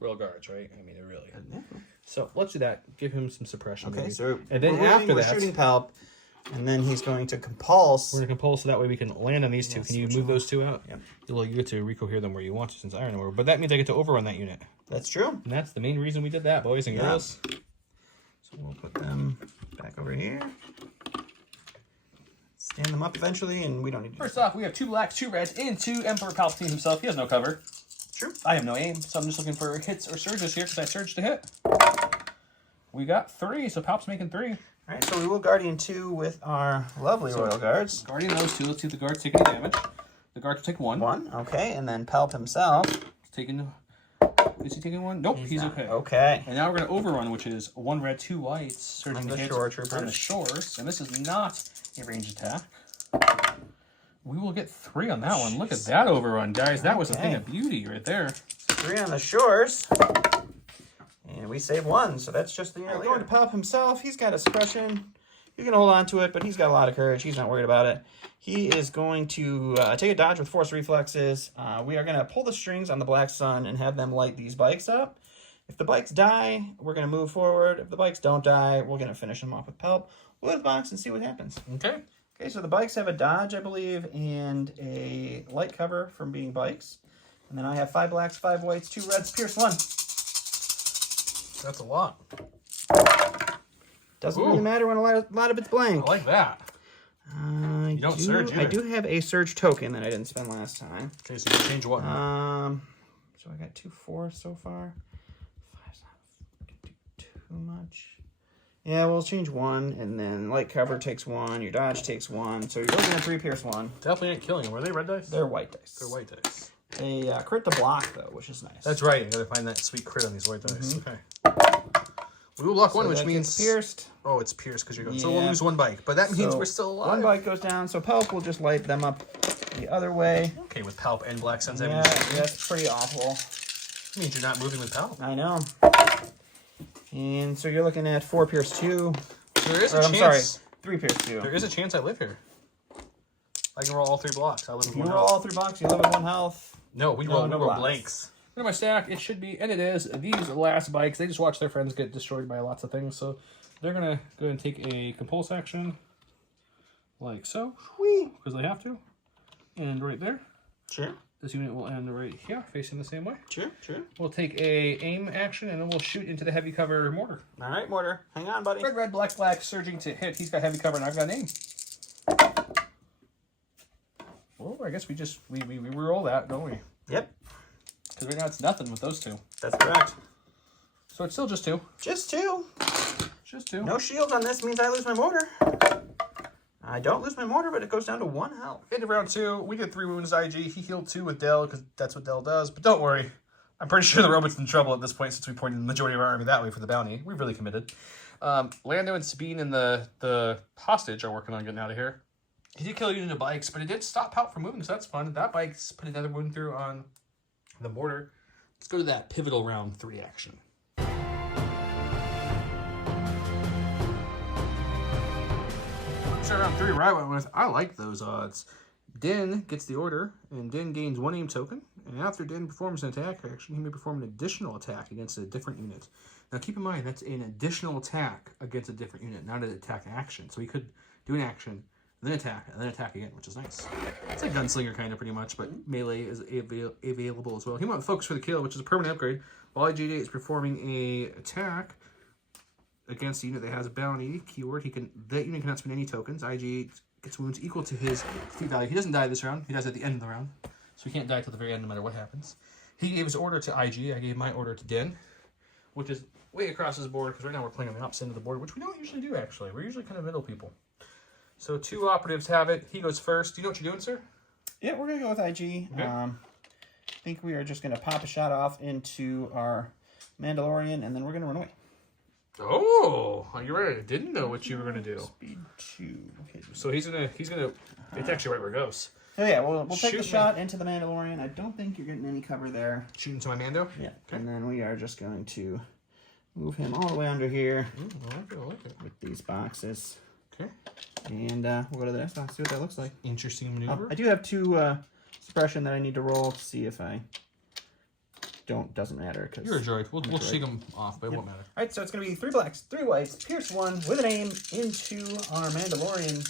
Royal Guards, right? I mean, it really. So let's do that. Give him some suppression. Okay, maybe. so and then after we're that, shooting Palp, and then he's going to compulse. We're going to compulse so that way we can land on these 2. Yes, Can you move those 2 out? Yeah. Well, you get to recohere them where you want to since Iron over. But that means I get to overrun that unit. That's true. And that's the main reason we did that, boys and girls. So we'll put them back over here. stand them up eventually, and we don't need to. First off, we have 2 blacks, 2 reds, into Emperor Palpatine himself. He has no cover. True. I have no aim, so I'm just looking for hits or surges here because I surged to hit. We got 3, so Palp's making 3. All right, so we will Guardian 2 with our lovely Royal Guards. Guardian those 2. Let's see if the guards take any damage. The guards will take 1. 1, okay, and then Palp himself. Taking. Is he taking 1? Nope, he's okay. Okay. And now we're going to overrun, which is 1 red, 2 whites, surging On the to hit shore troopers. on the shores. And this is not a ranged attack. We will get 3 on that one. Look at that overrun, guys. That was a thing of beauty right there. 3 on the shores. And we save 1, so that's just the unit leader. Going to Palp himself. He's got a suppression. He's going to hold on to it, but he's got a lot of courage. He's not worried about it. He is going to take a dodge with force reflexes. We are going to pull the strings on the Black Sun and have them light these bikes up. If the bikes die, we're going to move forward. If the bikes don't die, we're going to finish them off with Palp. We'll hit the box and see what happens. Okay. Okay, so the bikes have a dodge, I believe, and a light cover from being bikes. And then I have 5 blacks, 5 whites, 2 reds, pierce 1. That's a lot. Doesn't really matter when a lot of it's blank. I like that. You don't surge either. I do have a surge token that I didn't spend last time. Okay, so you change what? So I got 2 4s so far. 5's not gonna do too much. Yeah, we'll change 1, and then light cover takes 1, your dodge takes 1, so you're looking at 3 pierce 1. Definitely ain't killing them. Were they red dice? They're white dice. They're white dice. They crit the block, though, which is nice. That's right. You gotta find that sweet crit on these white dice. Okay. We will block 1, which means pierced. Oh, it's pierced because you're going. So we'll lose 1 bike, but that means we're still alive. 1 bike goes down, so Palp will just light them up the other way. Okay, with Palp and Black Suns. Yeah, that's pretty awful. It means you're not moving with Palp. I know. And so you're looking at 4 pierce 2. So there is a chance. I'm sorry, 3 pierce 2. There is a chance I live here. I can roll all 3 blocks. I live with 1 health. You roll all 3 blocks, you live with 1 health. No, we roll blanks. In my stack, it should be, and it is, these last bikes, they just watch their friends get destroyed by lots of things, so they're going to go and take a compulse action, like so, because they have to, and right there. Sure. This unit will end right here, facing the same way. Sure. We'll take a aim action, and then we'll shoot into the heavy cover mortar. All right, mortar. Hang on, buddy. Red, black, surging to hit. He's got heavy cover, and I've got aim. Well, I guess we roll that, don't we? Yep. Because right now it's nothing with those 2. That's correct. So it's still just 2. Just 2. Just 2. No shield on this means I lose my mortar. I don't lose my mortar, but it goes down to 1 health. Into round 2, we did 3 wounds to IG. He healed 2 with Dell, because that's what Dell does. But don't worry. I'm pretty sure the robot's in trouble at this point since we pointed the majority of our army that way for the bounty. We've really committed. Lando and Sabine and the hostage are working on getting out of here. He did kill a unit of bikes, but it did stop Palp from moving, so that's fun. That bike's put another wound through on the mortar. Let's go to that pivotal round 3 action. So round 3, right one with. I like those odds. Din gets the order, and Din gains 1 aim token. And after Din performs an attack action, he may perform an additional attack against a different unit. Now keep in mind, that's an additional attack against a different unit, not an attack action. So he could do an action, then attack, and then attack again, which is nice. It's like Gunslinger kind of pretty much, but melee is available as well. He went Focus for the Kill, which is a permanent upgrade. While IGD is performing a attack against a unit that has a bounty keyword, that unit cannot spend any tokens. IG gets wounds equal to his defeat value. He doesn't die this round. He dies at the end of the round. So he can't die till the very end no matter what happens. He gave his order to IG. I gave my order to Din, which is way across his board, because right now we're playing on the opposite end of the board, which we don't usually do, actually. We're usually kind of middle people. So 2 operatives have it. He goes first. Do you know what you're doing, sir? Yeah, we're going to go with IG. Okay. I think we are just going to pop a shot off into our Mandalorian, and then we're going to run away. Oh, you're right. I didn't know what you were going to do. Speed 2. Okay. So he's gonna. It's actually right where it goes. So yeah, we'll take Shoot the shot into the Mandalorian. I don't think you're getting any cover there. Shoot into my Mando? Yeah. Okay. And then we are just going to move him all the way under here I like it. with these boxes. Okay. And we'll go to the next box, see what that looks like. Interesting maneuver. I do have 2 suppression that I need to roll to see if I doesn't matter. Cause You're a droid. We'll shake them off, but it won't matter. All right, so it's going to be 3 blacks, 3 whites, pierce 1 with an aim into our Mandalorian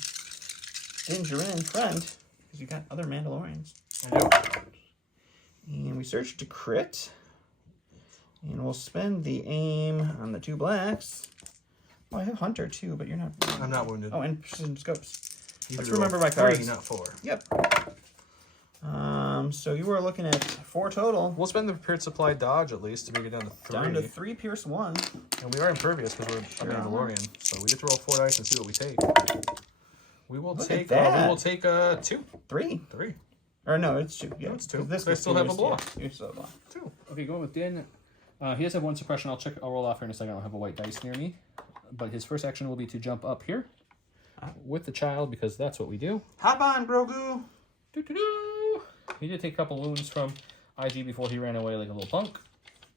Dingerin friend, because you got other Mandalorians. I do. And we search to crit. And we'll spend the aim on the 2 blacks. Oh, I have Hunter too, but you're not. I'm not wounded. Oh, and precision scopes. Let's remember my cards. 3, not 4. Yep. So you were looking at 4 total. We'll spend the prepared supply dodge at least to make it down to 3. Down to 3 Pierce 1. And we are impervious because we're a Mandalorian, so we get to roll 4 dice and see what we take. We will take. We will take 2. 3. 3. Or no, it's 2. Yeah, No, it's 2. This I still have a block. Yeah, you still have a block. 2. Okay, going with Din. He does have 1 suppression. I'll roll off here in a second. I don't have a white dice near me. But his first action will be to jump up here with the child because that's what we do. Hop on, Grogu. Doo-doo-doo. He did take a couple wounds from IG before he ran away like a little punk.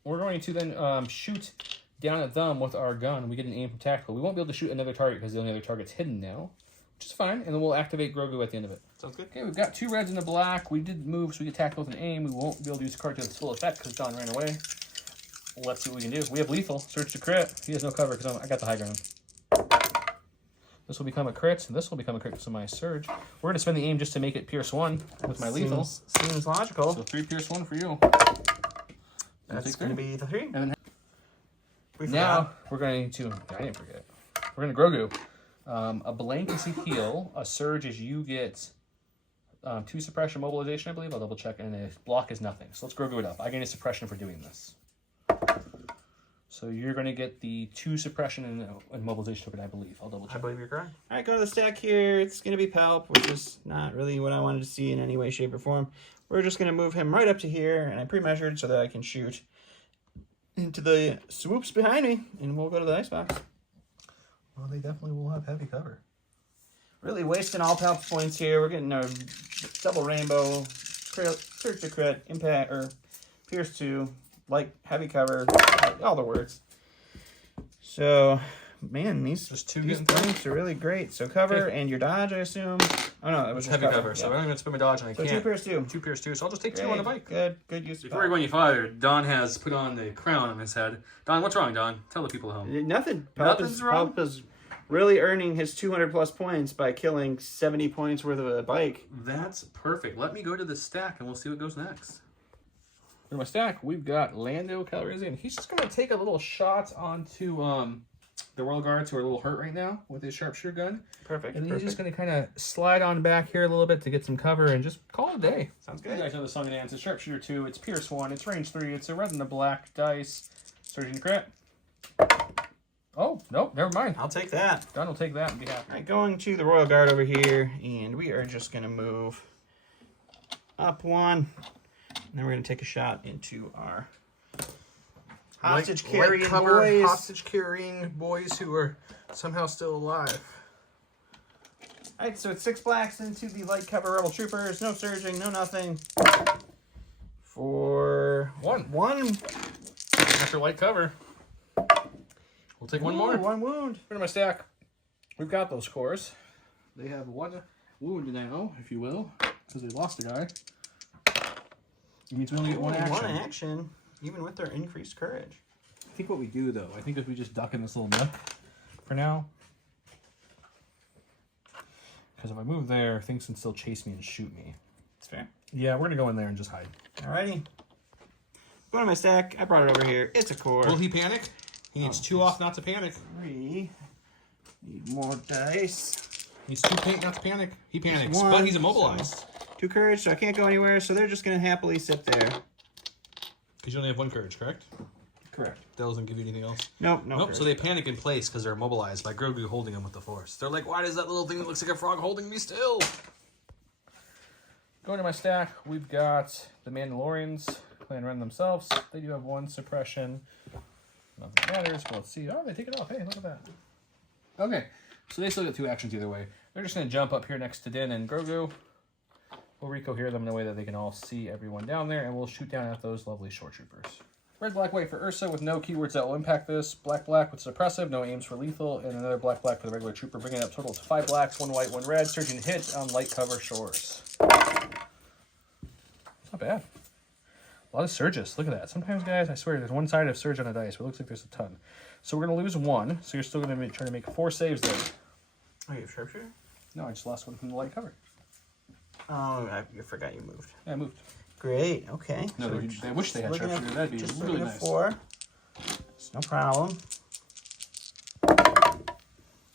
We're going to then shoot down at them with our gun. We get an aim from tactical. We won't be able to shoot another target because the only other target's hidden now, which is fine. And then we'll activate Grogu at the end of it. Sounds good. Okay, we've got 2 reds and a black. We did move, so we get tactical with an aim. We won't be able to use a card to its full effect because Don ran away. Let's see what we can do. We have lethal. Search to crit. He has no cover because I got the high ground. This will become a crit, and this will become a crit because of my surge. We're going to spend the aim just to make it Pierce 1 with my lethal. Seems logical. So 3 Pierce 1 for you. That's going to be the 3. And then We now we're going to... I didn't forget. We're going to Grogu. A blank is a heal. A surge is you get 2 suppression mobilization, I believe. I'll double check. And a block is nothing. So let's Grogu it up. I gain a suppression for doing this. So you're going to get the 2 suppression and mobilization token, I believe. I'll double check. I believe you're correct. All right, go to the stack here. It's going to be Palp, which is not really what I wanted to see in any way, shape, or form. We're just going to move him right up to here, and I pre-measured so that I can shoot into the swoops behind me, and we'll go to the icebox. Well, they definitely will have heavy cover. Really wasting all Palp points here. We're getting a double rainbow, search to crit, impact, or pierce 2. Like heavy cover, all the words. So, man, these points are really great. So cover and your dodge, I assume. Oh no, it was heavy cover. So I don't even spend my dodge, and I so can't. 2 Pierce 2. 2 Pierce 2. So I'll just take 2 on the bike. Good use. Before we go any farther, Don has put on the crown on his head. Don, what's wrong, Don? Tell the people at home. Nothing. Nothing's wrong? Palp is really earning his 200 plus points by killing 70 points worth of a bike. That's perfect. Let me go to the stack, and we'll see what goes next. For my stack, we've got Lando Calrissian. He's just going to take a little shot onto the Royal Guards who are a little hurt right now with his sharpshooter gun. Perfect. And he's just going to kind of slide on back here a little bit to get some cover and just call it a day. Sounds You good. guys know the song and dance. It's sharpshooter 2, it's Pierce 1, it's range 3, it's a red and a black dice. Surgeon crit. Oh, nope, never mind. I'll take that. Don will take that and be happy. All right, going to the Royal Guard over here, and we are just going to move up 1. And then we're going to take a shot into our hostage carrying boys. Hostage carrying boys who are somehow still alive. All right, so it's 6 blacks into the light cover rebel troopers. No surging, no nothing. For 1. After light cover, we'll take 1 more. 1 wound. For my stack, we've got those cores. They have 1 wound now, if you will, because they lost a guy. It means we only get 1 action. 1 action, even with their increased courage. I think what we do, though, I think if we just duck in this little nook for now. Because if I move there, things can still chase me and shoot me. That's fair. Yeah, we're going to go in there and just hide. Alrighty. Go to my stack. I brought it over here. It's a core. Will he panic? He needs 2 off not to panic. 3. Need more dice. He's 2 paint not to panic. He panics, 1, but he's immobilized. 2 courage, so I can't go anywhere, so they're just going to happily sit there. Because you only have 1 courage, correct? Correct. That doesn't give you anything else? Nope. Nope, so they panic in place because they're immobilized by Grogu holding them with the Force. They're like, why does that little thing that looks like a frog holding me still? Going to my stack, we've got the Mandalorians playing run themselves. They do have 1 suppression. Nothing matters, but let's see. Oh, they take it off. Hey, look at that. Okay, so they still get 2 actions either way. They're just going to jump up here next to Din and Grogu. We'll recohere them in a way that they can all see everyone down there, and we'll shoot down at those lovely short troopers. Red, black, white for Ursa with no keywords that will impact this. Black, black with suppressive, no aims for lethal, and another black, black for the regular trooper, bringing up total to 5 blacks, 1 white, 1 red. Surgeon hit on light cover shores. It's not bad. A lot of surges. Look at that. Sometimes, guys, I swear, there's one side of surge on a dice, but it looks like there's a ton. So we're going to lose 1, so you're still going to try to make 4 saves there. Oh, you have sharpshooter? No, I just lost 1 from the light cover. Oh, I forgot you moved. Yeah, I moved. Great, okay. No, So they wish they had looking sharpshooter. at- That'd be just really looking nice. at 4. It's no problem.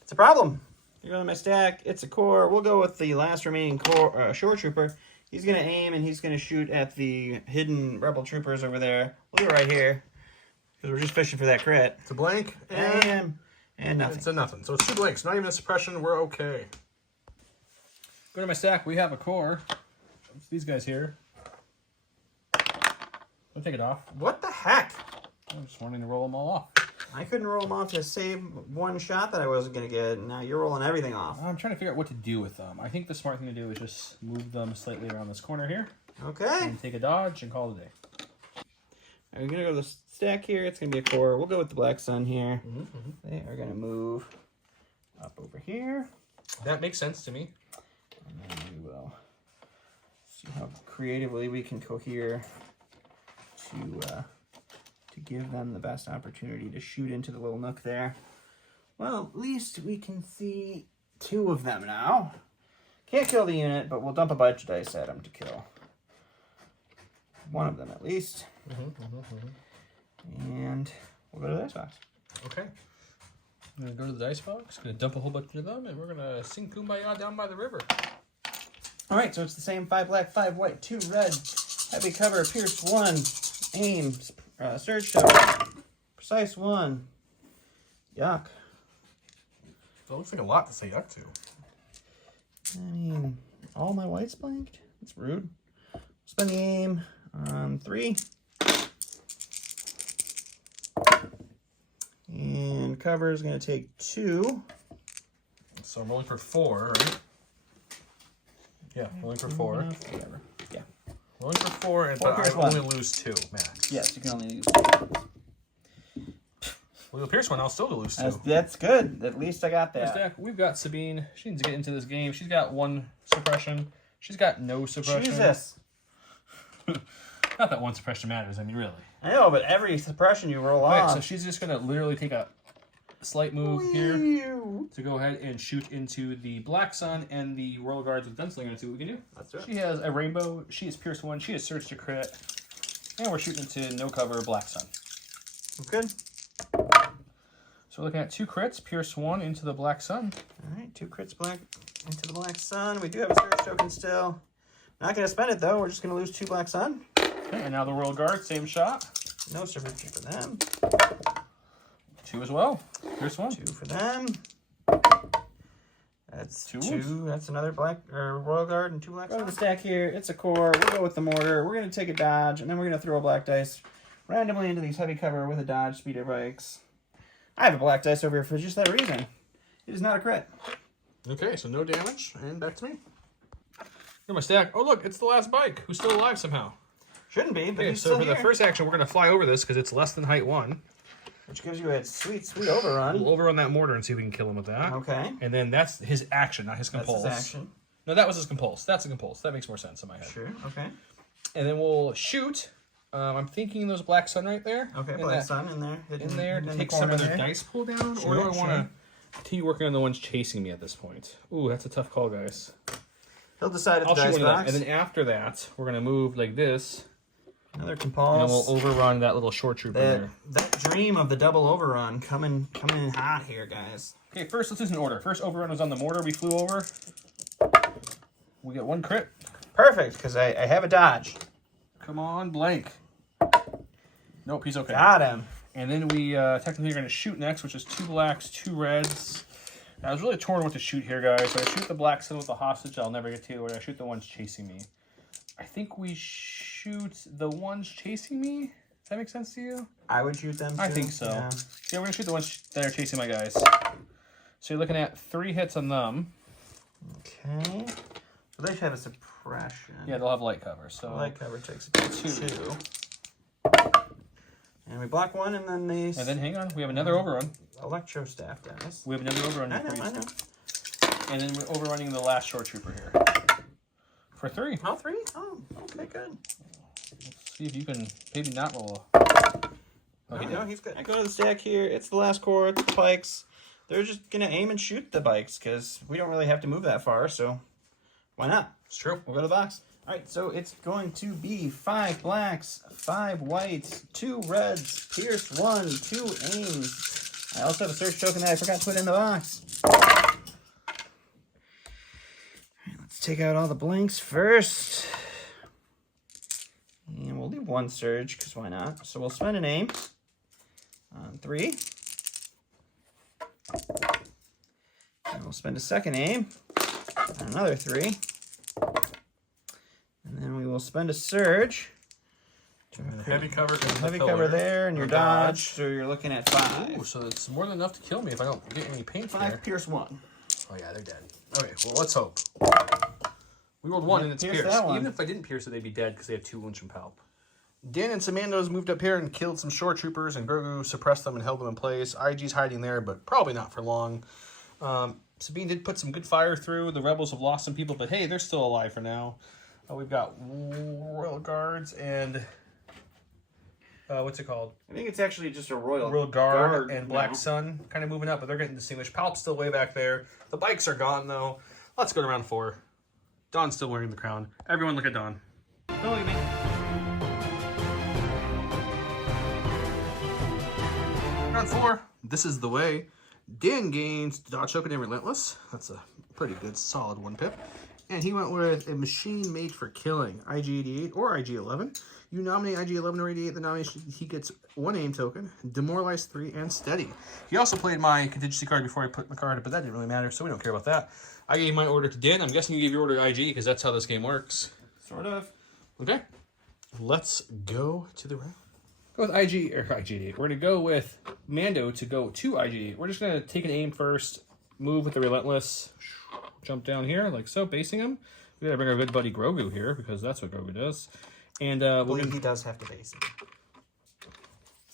It's a problem. Here goes my stack. It's a core. We'll go with the last remaining core shore trooper. He's going to aim and he's going to shoot at the hidden rebel troopers over there. We'll do it right here because we're just fishing for that crit. It's a blank And nothing. It's a nothing. So it's 2 blanks. Not even a suppression. We're okay. Go to my stack. We have a core. It's these guys here. I'll take it off. What the heck? I'm just wanting to roll them all off. I couldn't roll them off to save one shot that I wasn't going to get. And now you're rolling everything off. I'm trying to figure out what to do with them. I think the smart thing to do is just move them slightly around this corner here. Okay. And take a dodge and call it a day. I'm going to go to the stack here. It's going to be a core. We'll go with the Black Sun here. They are going to move up over here. That makes sense to me. And then we will see how creatively we can cohere to give them the best opportunity to shoot into the little nook there. Well, at least we can see 2 of them now. Can't kill the unit, but we'll dump a bunch of dice at them to kill one of them at least. And we'll go to the dice box. Okay. I'm going to go to the dice box, going to dump a whole bunch of them, and we're going to sing Kumbaya down by the river. All right, so it's the same 5 black, 5 white, 2 red, heavy cover, pierce 1, aim, surge cover, precise 1, yuck. That looks like a lot to say yuck to. I mean, all my whites blanked? That's rude. Spend the aim on 3. And cover is going to take 2. So I'm rolling for 4, right? Yeah, rolling for 4. Whatever. Yeah. Rolling for 4, but I only lose 2 max. Yes, you can only use Well, the Pierce one, I'll still lose 2. That's good. At least I got that. Stack, we've got Sabine. She needs to get into this game. She's got 1 suppression. She's got no suppression. Jesus. Not that 1 suppression matters. I mean, really. I know, but every suppression you roll All right, off. so she's just going to literally take a slight move here to go ahead and shoot into the Black Sun and the Royal Guards with Gunslinger and see what we can do. Let's do it. She has a rainbow. She is Pierce 1. She has Surge to crit. And we're shooting into no cover Black Sun. Good. So we're looking at 2 crits. Pierce 1 into the Black Sun. All right, 2 crits black into the Black Sun. We do have a surge token still. Not going to spend it, though. We're just going to lose 2 Black Sun. Okay, and now the Royal Guard, same shot. No suppression for them. 2 as well. Pierce 1. 2 for them. That's 2. 2. That's another black Royal Guard and 2 Black Sun. Go to the stack here. It's a core. We'll go with the mortar. We're going to take a dodge, and then we're going to throw a black dice randomly into these heavy cover with a dodge speeder bikes. I have a black dice over here for just that reason. It is not a crit. Okay, so no damage, and back to me. Here's my stack. Oh, look, it's the last bike, who's still alive somehow. Shouldn't be, but Okay, he's so still for here. the first action, we're going to fly over this because it's less than height 1. Which gives you a sweet, sweet overrun. We'll overrun that mortar and see if we can kill him with that. Okay. And then that's his action, not his compulse. That's his action. No, that was his compulse. That's a compulse. That makes more sense in my head. Sure, okay. And then we'll shoot. I'm thinking there's Black Sun right there. Okay, in Black that, Sun in there. in there to the take some of their corner there. dice pull down, Sure, or do I want sure. to continue working on the ones chasing me at this point? Ooh, that's a tough call, guys. He'll decide at I'll the shoot dice one of them, box. and then after that, we're gonna move like this, Another and compulse. then we'll overrun that little short trooper there. That dream of the double overrun coming in hot here, guys. Okay, first let's do this in order. First overrun was on the mortar we flew over. We get 1 crit. Perfect, because I have a dodge. Come on, blank. Nope, he's okay. Got him. And then we technically are going to shoot next, which is 2 blacks, 2 reds. Now, I was really torn what to shoot here, guys. So I shoot the Black Sun with the hostage I'll never get to, or I shoot the ones chasing me. I think we shoot the ones chasing me. Does that make sense to you? I would shoot them, too. I think so. Yeah. Yeah, we're going to shoot the ones that are chasing my guys. So you're looking at 3 hits on them. Okay. So they should have a suppression. Yeah, they'll have light cover. So Light cover takes a 2. And we block 1, and then these And then hang on, we have another overrun. electro staff dice. We have another overrun. I know. And then we're overrunning the last short trooper here. For 3. Oh, 3? Oh, okay, good. Let's see if you can maybe not roll. Oh, he did. No, he's good. I go to the stack here. It's the last core. It's the bikes. They're just going to aim and shoot the bikes because we don't really have to move that far, so why not? It's true. We'll go to the box. All right, so it's going to be 5 blacks, 5 whites, 2 reds, pierce 1, 2 aims. I also have a search token that I forgot to put in the box. take out all the blanks first. And we'll leave one surge, because why not? So we'll spend an aim on 3. And we'll spend a second aim on another 3. And then we will spend a surge. Heavy cover. Heavy cover there, and your dodge. So you're looking at 5. Ooh, so it's more than enough to kill me if I don't get any paint 5 there. pierce 1. Oh yeah, they're dead. Okay, well let's hope. We rolled 1 and it's pierced. Even if I didn't pierce it, they'd be dead because they have 2 wounds from Palp. Dan and Samandos moved up here and killed some shore troopers, and Grogu suppressed them and held them in place. IG's hiding there, but probably not for long. Sabine did put some good fire through. The rebels have lost some people, but hey, they're still alive for now. We've got Royal Guards and... what's it called? I think it's actually just a Royal Guard and Black Sun kind of moving up, but they're getting distinguished. Palp's still way back there. The bikes are gone, though. Let's go to round 4. Dawn's still wearing the crown. Everyone look at Dawn. Don't look at me. Round 4. This is the way. Dan gains Dodge Token and Relentless. That's a pretty good, solid 1 pip. And he went with a machine made for killing. IG-88 or IG-11. You nominate IG-11 or 88, the nomination, he gets 1 aim token, Demoralize 3, and Steady. He also played my contingency card before I put my card, but that didn't really matter, so we don't care about that. I gave my order to Dan. I'm guessing you gave your order to IG, because that's how this game works. Sort of. Okay. Let's go to the round. Go with IG, or IG-88. We're going to go with Mando to go to IG-88. We're just going to take an aim first, move with the Relentless, jump down here, like so, basing him. We got to bring our good buddy Grogu here, because that's what Grogu does. And he does have to base him.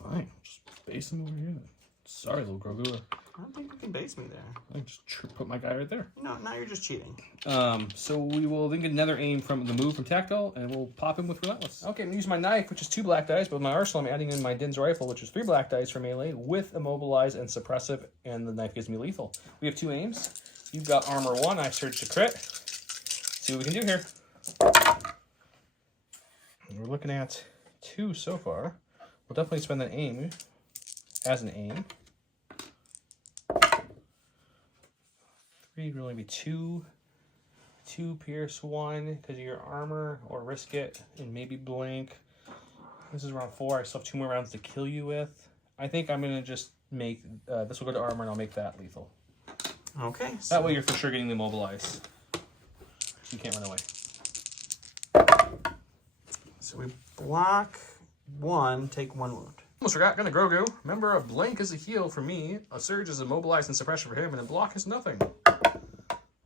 Fine, just base him over here. Sorry, little Grogu. I don't think you can base me there. I just put my guy right there. No, now you're just cheating. So we will then get another aim from the move from Tactile, and we'll pop him with Relentless. Okay, I'm going to use my knife, which is 2 black dice, but with my arsenal, I'm adding in my Din's rifle, which is 3 black dice for melee, with Immobilize and Suppressive, and the knife gives me lethal. We have 2 aims. You've got Armor 1, I surge to crit. See what we can do here. We're looking at 2 so far. We'll definitely spend that aim as an aim. 3 would only be 2. 2 pierce 1 because of your armor, or risk it and maybe blink. This is round 4. I still have 2 more rounds to kill you with. I think I'm gonna just make this will go to armor, and I'll make that lethal. Okay. That way you're for sure getting the immobilize. You can't run away. So we block 1, take 1 wound. Almost forgot, gonna Grogu. Remember, a blank is a heal for me, a surge is immobilized and suppression for him, and a block is nothing.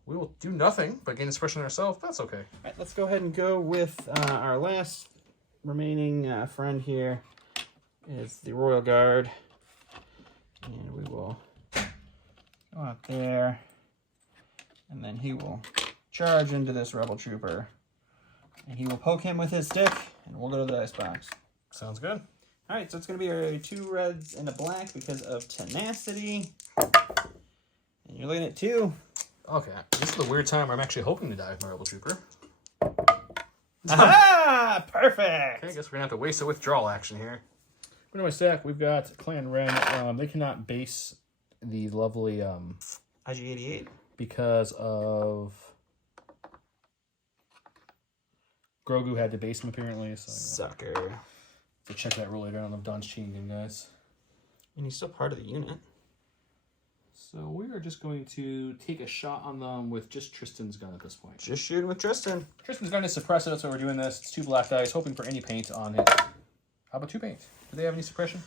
We will do nothing, but gain suppression ourselves. That's okay. All right, let's go ahead and go with our last remaining friend here. Is the Royal Guard. And we will go out there. And then he will charge into this Rebel Trooper. And he will poke him with his stick, and we'll go to the dice box. Sounds good. All right, so it's going to be a 2 reds and a black because of tenacity. And you're looking at 2. Okay, this is the weird time where I'm actually hoping to die with my Rebel Trooper. Aha! Perfect! Okay, I guess we're going to have to waste a withdrawal action here. Go to my stack. We've got Clan Ren. They cannot base the lovely... IG-88. Because of... Grogu had to base him, apparently. So, Sucker. to check that rule later. I don't know if Don's cheating again, guys. And he's still part of the unit. So we are just going to take a shot on them with just Tristan's gun at this point. Just shooting with Tristan. Tristan's gun is suppressive, that's why we're doing this. It's 2 black dice, hoping for any paint on it. How about 2 paint? Do they have any suppression?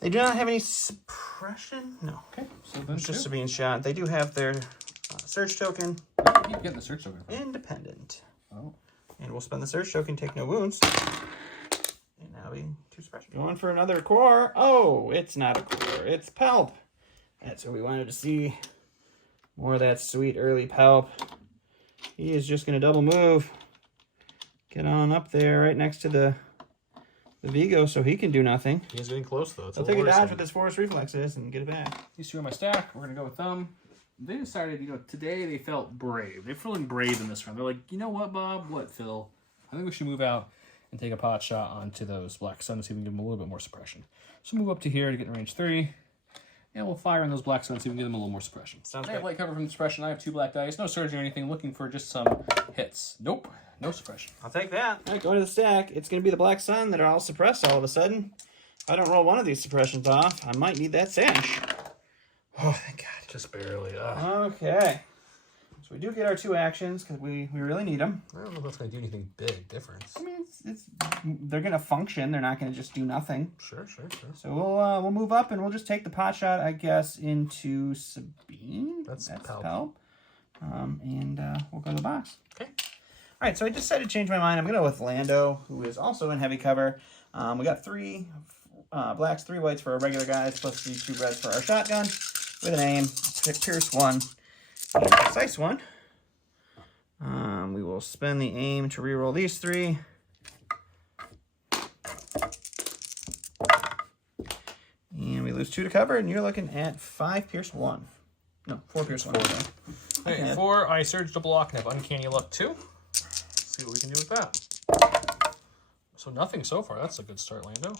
They do not have any suppression. No. Okay, so then It's just a being shot. They do have their search token. I keep getting the search token. Independent. Oh. And we'll spend the search token, take no wounds. And that'll be 2 suppression. Going for another core. Oh, it's not a core. It's Palp. That's what we wanted to see. More of that sweet early Palp. He is just going to double move. Get on up there right next to the Vigo so he can do nothing. He's getting close, though. He'll take a dodge with his force reflexes and get it back. These 2 on my stack. We're going to go with them. They decided, today they felt brave. They're feeling brave in this round. They're like, you know what, Bob? What, Phil? I think we should move out and take a pot shot onto those Black Suns, see if we can give them a little bit more suppression. So move up to here to get in range 3. And we'll fire in those black stones, so we can give them a little more suppression. Sounds I have great. light cover from the suppression. I have 2 black dice. No surge or anything. Looking for just some hits. Nope. No suppression. I'll take that. All right, going to the stack. It's going to be the Black Sun that are all suppressed all of a sudden. If I don't roll one of these suppressions off, I might need that sash. Oh, thank God. Just barely. Okay. So we do get our 2 actions because we really need them. I don't know if that's going to do anything big difference. I mean, they're going to function. They're not going to just do nothing. Sure. So we'll move up and we'll just take the pot shot, I guess, into Sabine. That's Palp. Palp. And we'll go to the box. Okay. All right, so I decided to change my mind. I'm going to go with Lando, who is also in heavy cover. We got 3 blacks, 3 whites for our regular guys, plus these 2 reds for our shotgun. With an aim, pick Pierce 1 and Precise 1. We will spend the aim to reroll these 3. And we lose 2 to cover, and you're looking at 5 Pierce 1. No, 4 Pierce 1. Okay, 4, I surge to block and have Uncanny Luck 2. Let's see what we can do with that. So nothing so far. That's a good start, Lando.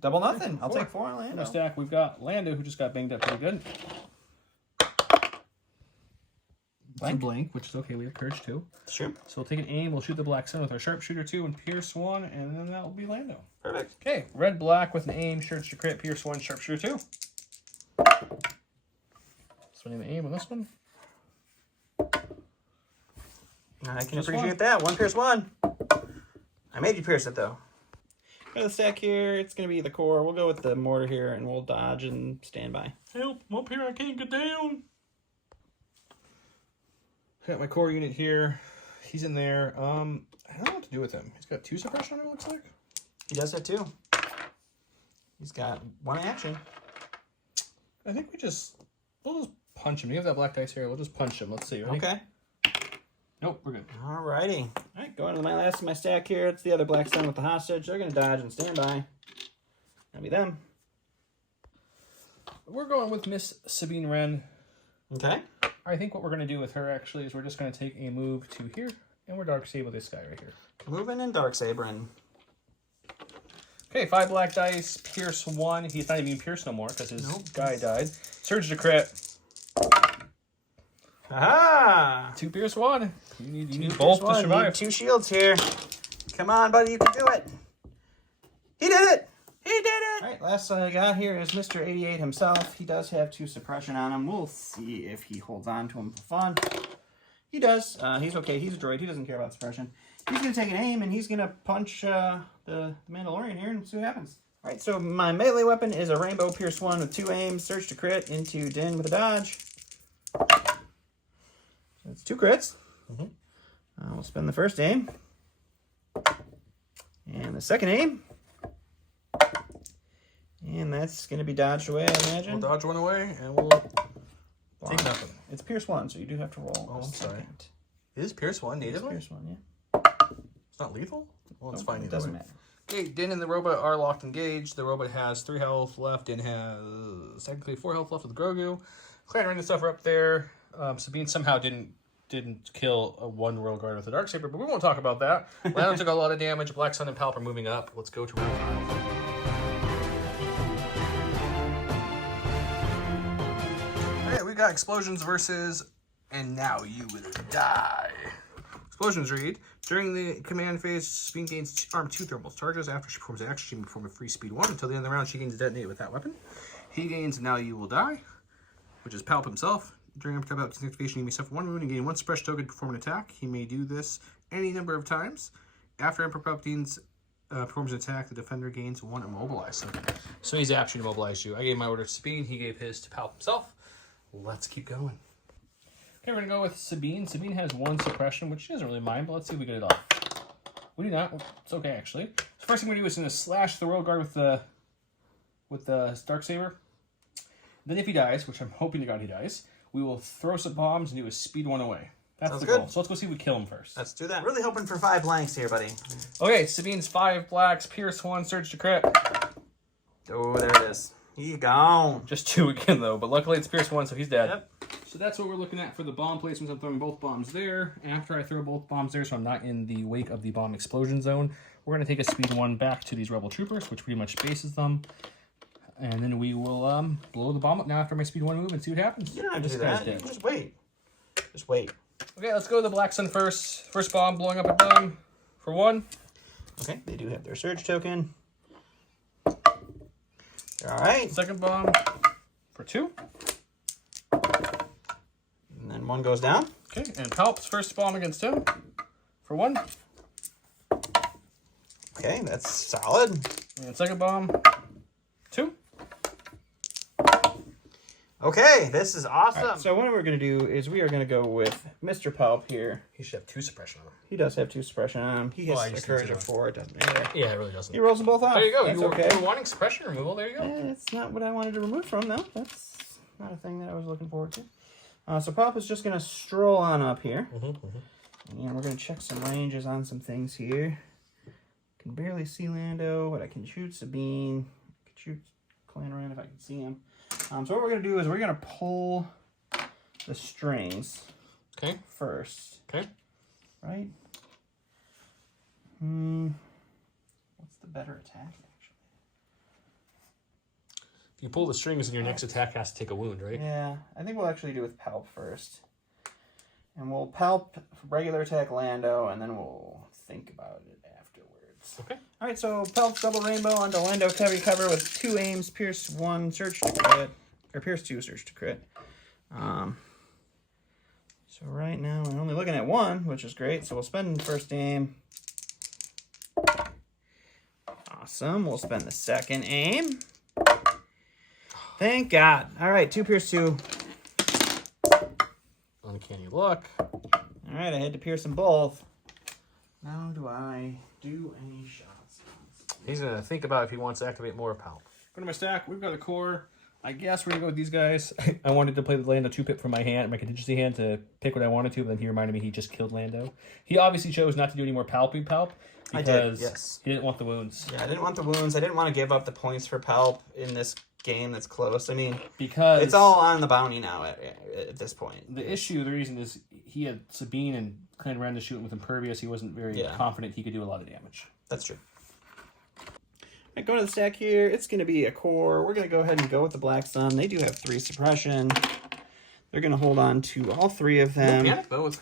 Double nothing. I'll 4. take 4 on Lando. In our stack, we've got Lando, who just got banged up pretty good. Blank, which is okay. We have courage 2. Sure. So we'll take an aim. We'll shoot the black sun with our sharpshooter 2 and pierce 1, and then that will be Lando. Perfect. Okay, red black with an aim, surge to crit, pierce 1, sharpshooter 2. Spending the aim on this one. I can Just appreciate 1. that. 1 Pierce 1. I made you pierce it, though. Go to the stack here. It's going to be the core. We'll go with the mortar here, and we'll dodge and stand by. Help, I'm up here, I can't get down. Got my core unit here. He's in there. I don't know what to do with him. He's got 2 suppression on him, looks like. He does that, too. He's got 1 action. I think we'll just punch him. You have that black dice here. We'll just punch him. Let's see, ready? Okay. Nope, we're good. Alrighty. All right, going to my last of my stack here. It's the other black sun with the hostage. They're going to dodge and stand by. That'll be them. We're going with Miss Sabine Wren. Okay. I think what we're going to do with her, actually, is we're just going to take a move to here, and we're Dark Sable this guy right here. Moving in Darksabering. Okay, 5 black dice, pierce 1. He's not even pierced no more because his guy died. Surge to crit. Aha! 2 pierce 1. You need Pierce both to 1. survive. Need 2 shields here. Come on, buddy, you can do it. He did it! He did it! All right, last I got here is Mr. 88 himself. He does have 2 suppression on him. We'll see if he holds on to him for fun. He does. He's okay. He's a droid. He doesn't care about suppression. He's going to take an aim, and he's going to punch the Mandalorian here and see what happens. All right, so my melee weapon is a Rainbow Pierce 1 with 2 aims. Surge to crit into Din with a dodge. So it's 2 crits. We'll spend the first aim. And the second aim. And that's going to be dodged away, I imagine. We'll dodge 1 away, and we'll take nothing. It's Pierce 1, so you do have to roll. Oh, I'm sorry. Is Pierce 1 natively? Pierce 1, yeah. It's not lethal? Well, it's fine It either doesn't way. matter. Okay, Din and the robot are locked engaged. The robot has 3 health left. Din has technically 4 health left with Grogu. Clan and stuff are up there. Sabine somehow didn't kill a 1 royal guard with a Darksaber, but we won't talk about that. Lando took a lot of damage. Black Sun and Palp are moving up. Let's go to round 5. Okay, we got explosions versus, and now you will die. Explosions read, during the command phase, Sabine gains arm 2 thermal charges. After she performs an action, she can perform a free speed 1. Until the end of the round, she gains a detonate with that weapon. He gains Now You Will Die, which is Palp himself. During Emperor Palpatine's activation, he may suffer 1 wound and gain 1 suppressed token to perform an attack. He may do this any number of times. After Emperor Palpatine's performs an attack, the defender gains 1 immobilize. So he's actually immobilized you. I gave my order to Sabine. He gave his to Palp himself. Let's keep going. Okay, we're going to go with Sabine. Sabine has 1 suppression, which she doesn't really mind, but let's see if we get it off. We do not. It's okay, actually. So first thing we're going to do is going to slash the royal guard with the Darksaber. Then if he dies, which I'm hoping to God he dies, we will throw some bombs and do a speed 1 away. That's Sounds the good. goal. So let's go see if we kill him first. Let's do that. Really hoping for 5 blanks here, buddy. Okay, Sabine's 5 blacks, pierce 1, surge to crit. Oh, there it is. He's gone. Just 2 again, though, but luckily it's pierce 1, so he's dead. Yep. So that's what we're looking at for the bomb placements. I'm throwing both bombs there. After I throw both bombs there, so I'm not in the wake of the bomb explosion zone, we're going to take a speed 1 back to these rebel troopers, which pretty much bases them. And then we will blow the bomb up now after my speed 1 move and see what happens. You don't have to This do guy's that. dead. Just wait. Just wait. Okay, let's go to the Black Sun first. First bomb blowing up at them for 1. Okay, they do have their surge token. All right. Second bomb for 2. And then 1 goes down. Okay, and Palp's first bomb against him for 1. Okay, that's solid. And second bomb, 2. Okay, this is awesome. All right, so what we're going to do is we are going to go with Mr. Palp here. He should have 2 suppression on him. He does have 2 suppression on him. He has Well, I a just courage need of to 4. It doesn't matter. Yeah, it really doesn't. He rolls them both off. There you go. That's You were, okay. you were wanting suppression removal. There you go. It's not what I wanted to remove from, though. That's not a thing that I was looking forward to. So Palp is just going to stroll on up here. And we're going to check some ranges on some things here. Can barely see Lando, but I can shoot Sabine. I can shoot Clan Ren if I can see him. So what we're going to do is we're going to pull the strings first. Okay. Right? What's the better attack, actually? If you pull the strings and your next attack has to take a wound, right? Yeah, I think we'll actually do with Palp first. And we'll Palp regular attack Lando, and then we'll think about it afterwards. Okay. All right, so Palp's double rainbow onto Lando heavy cover with 2 aims, Pierce 1, Surge to crit, or Pierce 2, Surge to crit. So right now we're only looking at 1, which is great. So we'll spend the first aim. Awesome. We'll spend the second aim. Thank God. All right, 2 Pierce 2. Uncanny luck. All right, I had to pierce them both. Now do I do any shots? He's going to think about if he wants to activate more Palp. Go to my stack. We've got a core. I guess we're going to go with these guys. I wanted to play the Lando 2-pip from my hand, my contingency hand, to pick what I wanted to, but then he reminded me he just killed Lando. He obviously chose not to do any more Palp because I did, yes. He didn't want the wounds. Yeah, I didn't want the wounds. I didn't want to give up the points for Palp in this game that's close. I mean, because it's all on the bounty now at this point. The reason is he had Sabine and Clan Ren to shoot him with Impervious. He wasn't very confident he could do a lot of damage. That's true. All right, going to the stack here. It's going to be a core. We're going to go ahead and go with the Black Sun. They do have 3 suppression. They're going to hold on to all 3 of them. Don't panic though.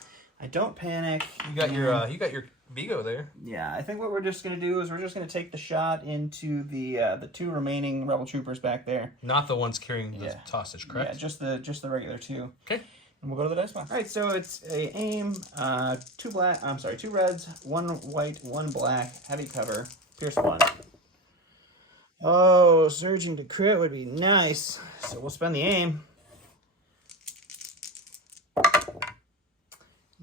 I don't panic. You got your Vigo there. Yeah, I think what we're just going to do is we're just going to take the shot into the 2 remaining Rebel Troopers back there. Not the ones carrying the hostage, correct? Yeah, just the regular 2. Okay. And we'll go to the dice box. All right, so it's a aim, 2 reds, 1 white, 1 black, heavy cover, pierce 1. Oh, surging to crit would be nice. So we'll spend the aim.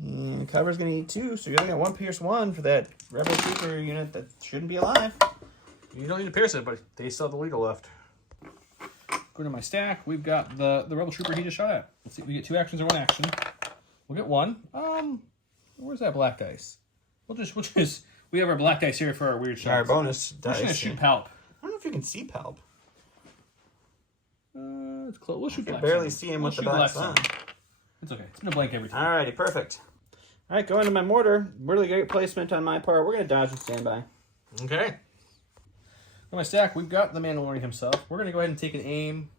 And cover's going to eat 2, so you're looking at 1 pierce 1 for that Rebel Trooper unit that shouldn't be alive. You don't need to pierce it, but they still have the legal left. Go to my stack. We've got the Rebel Trooper he just shot at. Let's see. We get 2 actions or 1 action. We'll get 1. Where's that black dice? We have our black dice here for our weird shots. Our bonus dice. We're just gonna shoot Palp. I don't know if you can see Palp. It's close. We'll shoot You black. can barely sun. see him We'll with the shoot Black Sun. It's okay. It's gonna blank every time. Alrighty, perfect. Alright, going to my mortar. Really great placement on my part. We're going to dodge and stand by. Okay. On my stack, we've got the Mandalorian himself. We're going to go ahead and take an aim,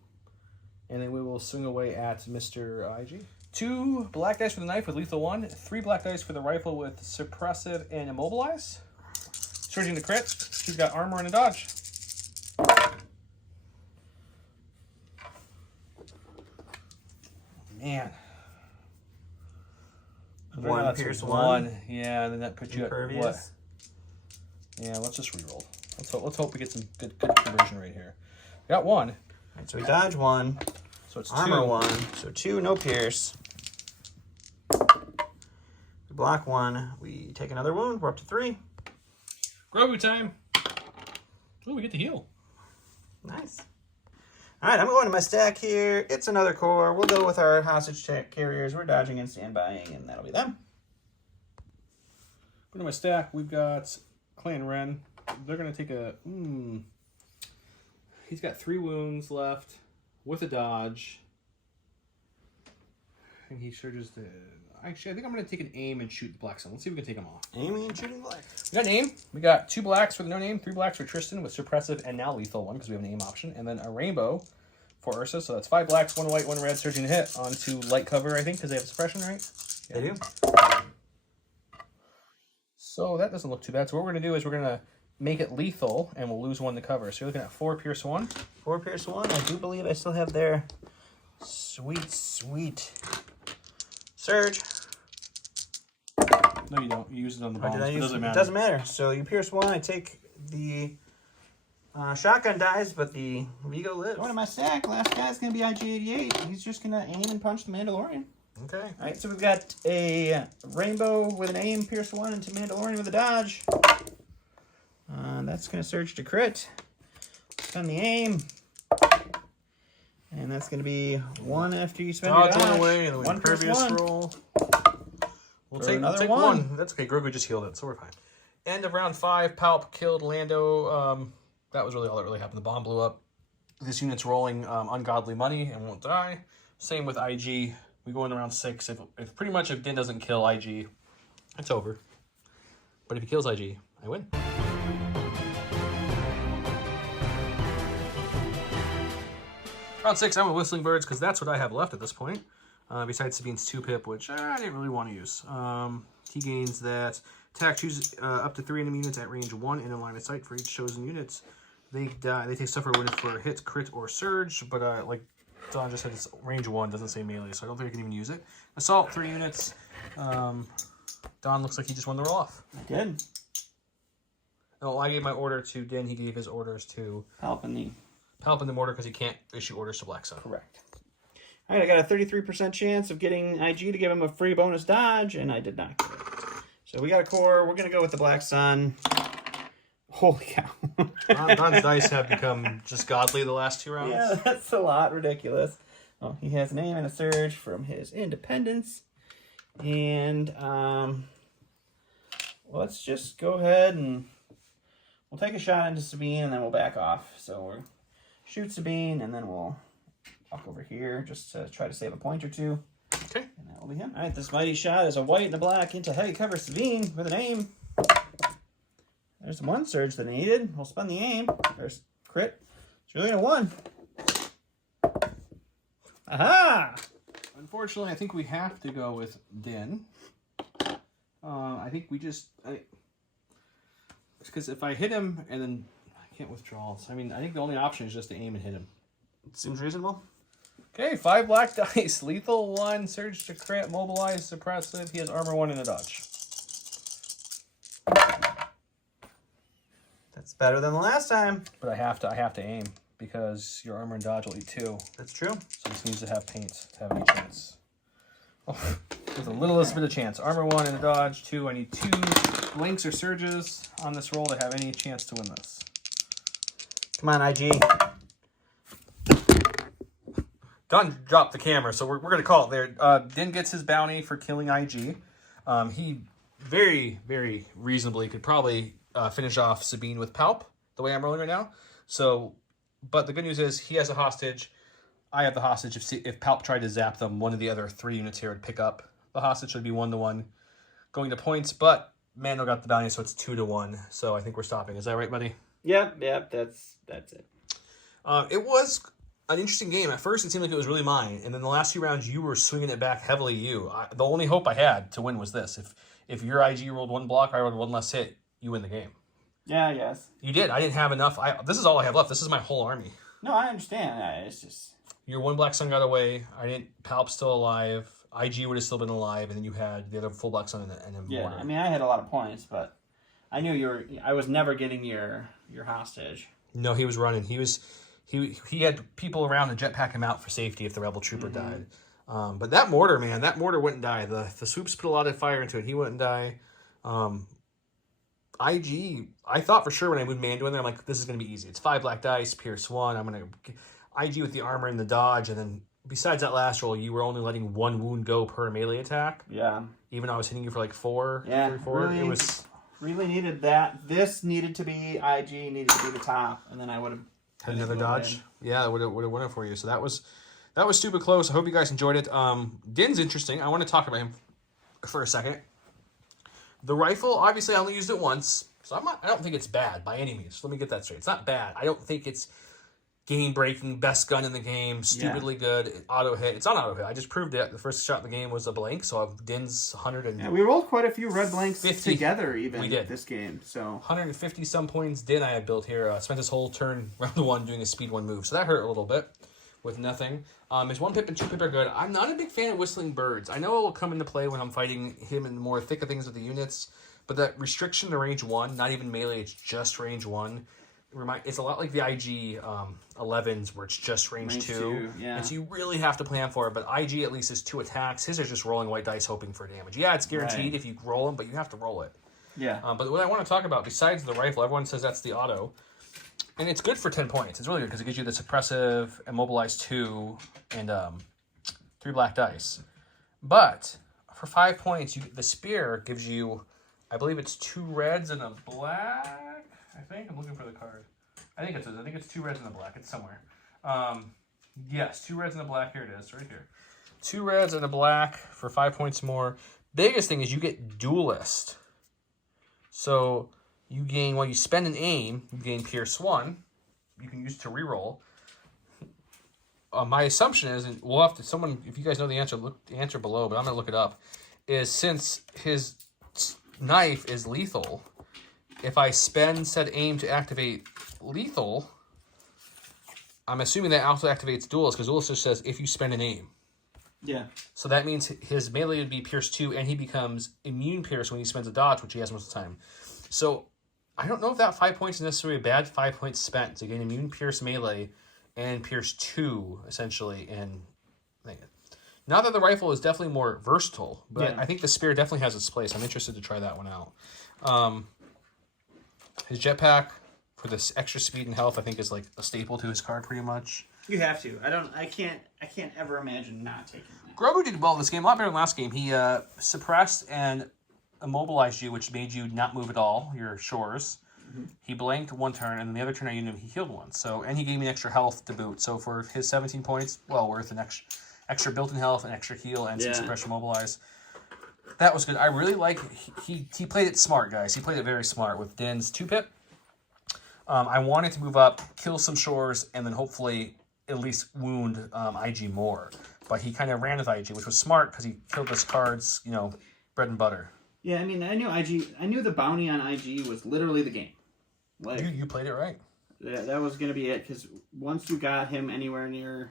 and then we will swing away at Mr. IG. 2 black dice for the knife with lethal 1. 3 black dice for the rifle with suppressive and immobilize. Surging the crit. He's got armor and a dodge. Man. 1 pierce 1. Yeah, then that puts you at what? Yeah, let's just reroll. Let's hope we get some good conversion rate here. Got 1. Alright, so we dodge 1. So it's Armor 2. 1. So 2, no pierce. We block 1. We take another wound. We're up to 3. Grogu time. Oh, we get to heal. Nice. Alright, I'm going to my stack here. It's another core. We'll go with our hostage carriers. We're dodging and standbying, and that'll be them. Go to my stack. We've got Clan Ren. They're going to take a... He's got 3 wounds left with a dodge. and he surges the... Actually, I think I'm going to take an aim and shoot the black sun. Let's see if we can take them off. Aiming and shooting black. We got an aim. We got 2 blacks for the no name, 3 blacks for Tristan with suppressive and now lethal one because we have an aim option, and then a rainbow for Ursa. So that's 5 blacks, 1 white, 1 red, surging to hit onto light cover, I think, because they have suppression, right? Yeah. They do. So that doesn't look too bad. So what we're going to do is we're going to make it lethal, and we'll lose 1 to cover. So you're looking at 4 Pierce 1. 4 Pierce 1. I do believe I still have their sweet, sweet surge. No, you don't. You use it on the bombs. It doesn't matter. It doesn't matter. So you Pierce 1. I take the shotgun dies, but the Vigo lives. Going to my stack. Last guy's going to be IG-88. He's just going to aim and punch the Mandalorian. Okay. All right, so we've got a rainbow with an aim, Pierce 1 into Mandalorian with a dodge. That's going to surge to crit. Spend the aim. And that's going to be 1 after you spend your dodge. One away, and then 1 impervious Pierce 1. roll. We'll For take another take 1. That's okay. Grogu just healed it, so we're fine. End of round 5. Palp killed Lando. That was really all that really happened. The bomb blew up. This unit's rolling ungodly money and won't die. Same with IG. We go into round 6. If pretty much if Din doesn't kill IG, it's over. But if he kills IG, I win. Round 6, I'm with Whistling Birds because that's what I have left at this point. Besides Sabine's 2-pip, which I didn't really want to use. He gains that attack, choose up to 3 enemy units at range 1 in a line of sight for each chosen unit. They die. They take suffer when for a hit, crit, or surge, but like Don just said, it's range 1, doesn't say melee, so I don't think I can even use it. Assault, 3 units. Don looks like he just won the roll off. I did. Oh, I gave my order to Din. He gave his orders to Palpatine. Palpatine the Mortar because he can't issue orders to Black Sun. Correct. All right, I got a 33% chance of getting IG to give him a free bonus dodge, and I did not get it. So we got a core. We're going to go with the Black Sun. Holy cow. Don's dice have become just godly the last 2 rounds. Yeah, that's a lot ridiculous. Oh, he has an aim and a surge from his independence. And let's just go ahead and we'll take a shot into Sabine and then we'll back off. So we'll shoot Sabine and then we'll walk over here just to try to save a point or 2. Okay. And that will be him. All right, this mighty shot is a white and a black into heavy cover Sabine with an aim. There's 1 surge that I needed. We'll spend the aim. There's crit. It's really a 1. Aha! Unfortunately, I think we have to go with Din. I think we just... Because if I hit him and then... I can't withdraw. So, I mean, I think the only option is just to aim and hit him. Seems reasonable. Okay, 5 black dice. Lethal 1, surge to crit, mobilize, suppressive. He has armor 1 and a dodge. That's better than the last time. But I have to aim because your armor and dodge will eat 2. That's true. So this needs to have paint to have any chance. Oh, with the littlest bit of chance. Armor 1 and a dodge 2. I need 2 blinks or surges on this roll to have any chance to win this. Come on, IG. Don dropped the camera, so we're going to call it there. Din gets his bounty for killing IG. He very, very reasonably could probably finish off Sabine with Palp, the way I'm rolling right now. So, but the good news is he has a hostage. I have the hostage. If Palp tried to zap them, one of the other 3 units here would pick up the hostage. So it'd be 1-1 going to points, but Mando got the bounty, so it's 2-1. So I think we're stopping. Is that right, buddy? Yep, that's it. It was an interesting game. At first, it seemed like it was really mine, and then the last few rounds, you were swinging it back heavily. The only hope I had to win was this: if your IG rolled 1 block, I rolled 1 less hit, you win the game. Yeah, yes. You did. I didn't have enough. This is all I have left. This is my whole army. No, I understand. It's just Your 1 black sun got away. I didn't. Palp's still alive. IG would have still been alive, and then you had the other full black sun and a yeah. mortar. I mean, I had a lot of points, but I knew I was never getting your hostage. No, he was running. He had people around to jetpack him out for safety if the rebel trooper died. But that mortar, man, that mortar wouldn't die. The swoops put a lot of fire into it. He wouldn't die. IG, I thought for sure when I moved Mando in there, I'm like, this is going to be easy. It's 5 black dice, Pierce 1. I'm going to IG with the armor and the dodge. And then besides that last roll, you were only letting 1 wound go per melee attack. Yeah. Even though I was hitting you for like 4. Yeah. 3, 4. Really, it was really needed that. This needed to be IG, needed to be the top, and then I would have had another dodge. Yeah, it would have won it for you. So that was that was stupid close. I hope you guys enjoyed it. Din's interesting. I want to talk about him for a second. The rifle, obviously, I only used it once, so I don't think it's bad by any means. Let me get that straight. It's not bad. I don't think it's game-breaking, best gun in the game, stupidly good, auto hit. It's not auto hit. I just proved it. The first shot in the game was a blank, so I've Din's 100 and... Yeah, we rolled quite a few red blanks 50. together even We did. this game. So 150-some points Din I had built here. Spent this whole turn, round 1, doing a speed 1 move, so that hurt a little bit with nothing. His 1 pip and 2 pip are good. I'm not a big fan of Whistling Birds. I know it will come into play when I'm fighting him in more thicker things with the units, but that restriction to range 1, not even melee, it's just range 1. It's a lot like the IG 11s where it's just range 2. Yeah. And so you really have to plan for it. But IG at least is 2 attacks. His are just rolling white dice hoping for damage. Yeah, it's guaranteed if you roll them, but you have to roll it. Yeah. But what I want to talk about, besides the rifle, everyone says that's the auto. And it's good for 10 points. It's really good because it gives you the suppressive, immobilize 2, and 3 black dice. But for 5 points, the spear gives you, I believe it's 2 reds and a black. I think I'm looking for the card. I think it's 2 reds and a black. It's somewhere. Yes, 2 reds and a black. Here it is, right here. 2 reds and a black for 5 points more. Biggest thing is you get duelist. So you gain, while you spend an aim, you gain Pierce 1. You can use to reroll. My assumption is, and we'll have to, someone, if you guys know the answer, look the answer below, but I'm going to look it up, is since his knife is lethal, if I spend said aim to activate lethal, I'm assuming that also activates duelist, because duelist just says if you spend an aim. Yeah. So that means his melee would be Pierce 2, and he becomes immune Pierce when he spends a dodge, which he has most of the time. So I don't know if that 5 points is necessarily a bad 5 points spent to gain immune Pierce melee and Pierce 2, essentially. And now that the rifle is definitely more versatile, but I think the spear definitely has its place. I'm interested to try that one out. His jetpack for this extra speed and health, I think, is like a staple to his card pretty much. You have to. I can't ever imagine not taking that. Grogu did well this game, a lot better than last game. He suppressed and immobilized you, which made you not move at all, your shores. Mm-hmm. He blanked 1 turn, and then the other turn I used him, he healed 1. So, and he gave me an extra health to boot. So for his 17 points, well worth an extra built-in health, an extra heal, and some suppression mobilize. That was good. I really like, he played it smart, guys. He played it very smart with Din's 2-pip. I wanted to move up, kill some shores, and then hopefully at least wound IG more. But he kind of ran with IG, which was smart because he killed his cards, bread and butter. Yeah, I mean, I knew the bounty on IG was literally the game. Like, you played it right. That was going to be it, because once you got him anywhere near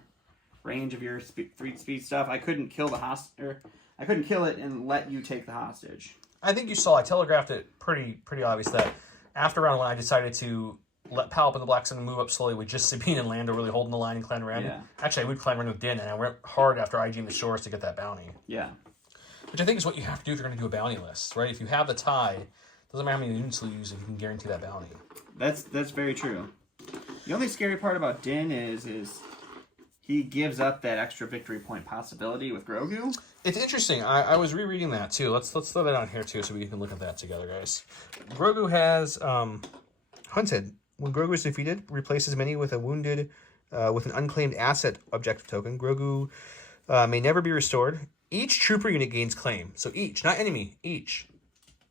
range of your 3 speed stuff, I couldn't kill the hostage. I couldn't kill it and let you take the hostage. I think you saw, I telegraphed it pretty obvious that after round 1, I decided to let Palp and the Black Sun move up slowly with just Sabine and Lando really holding the line and Clan Ren. Yeah. Actually, I would Clan Ren with Din, and I went hard after IG and the Shores to get that bounty. Yeah. Which I think is what you have to do if you're going to do a bounty list, right? If you have the tie, doesn't matter how many units you use if you can guarantee that bounty. That's very true. The only scary part about Din is he gives up that extra victory point possibility with Grogu. It's interesting. I was rereading that too. Let's throw that on here too so we can look at that together, guys. Grogu has Hunted. When Grogu is defeated, replaces many with a wounded, with an unclaimed asset objective token. Grogu may never be restored. Each trooper unit gains claim. So each, not enemy, each.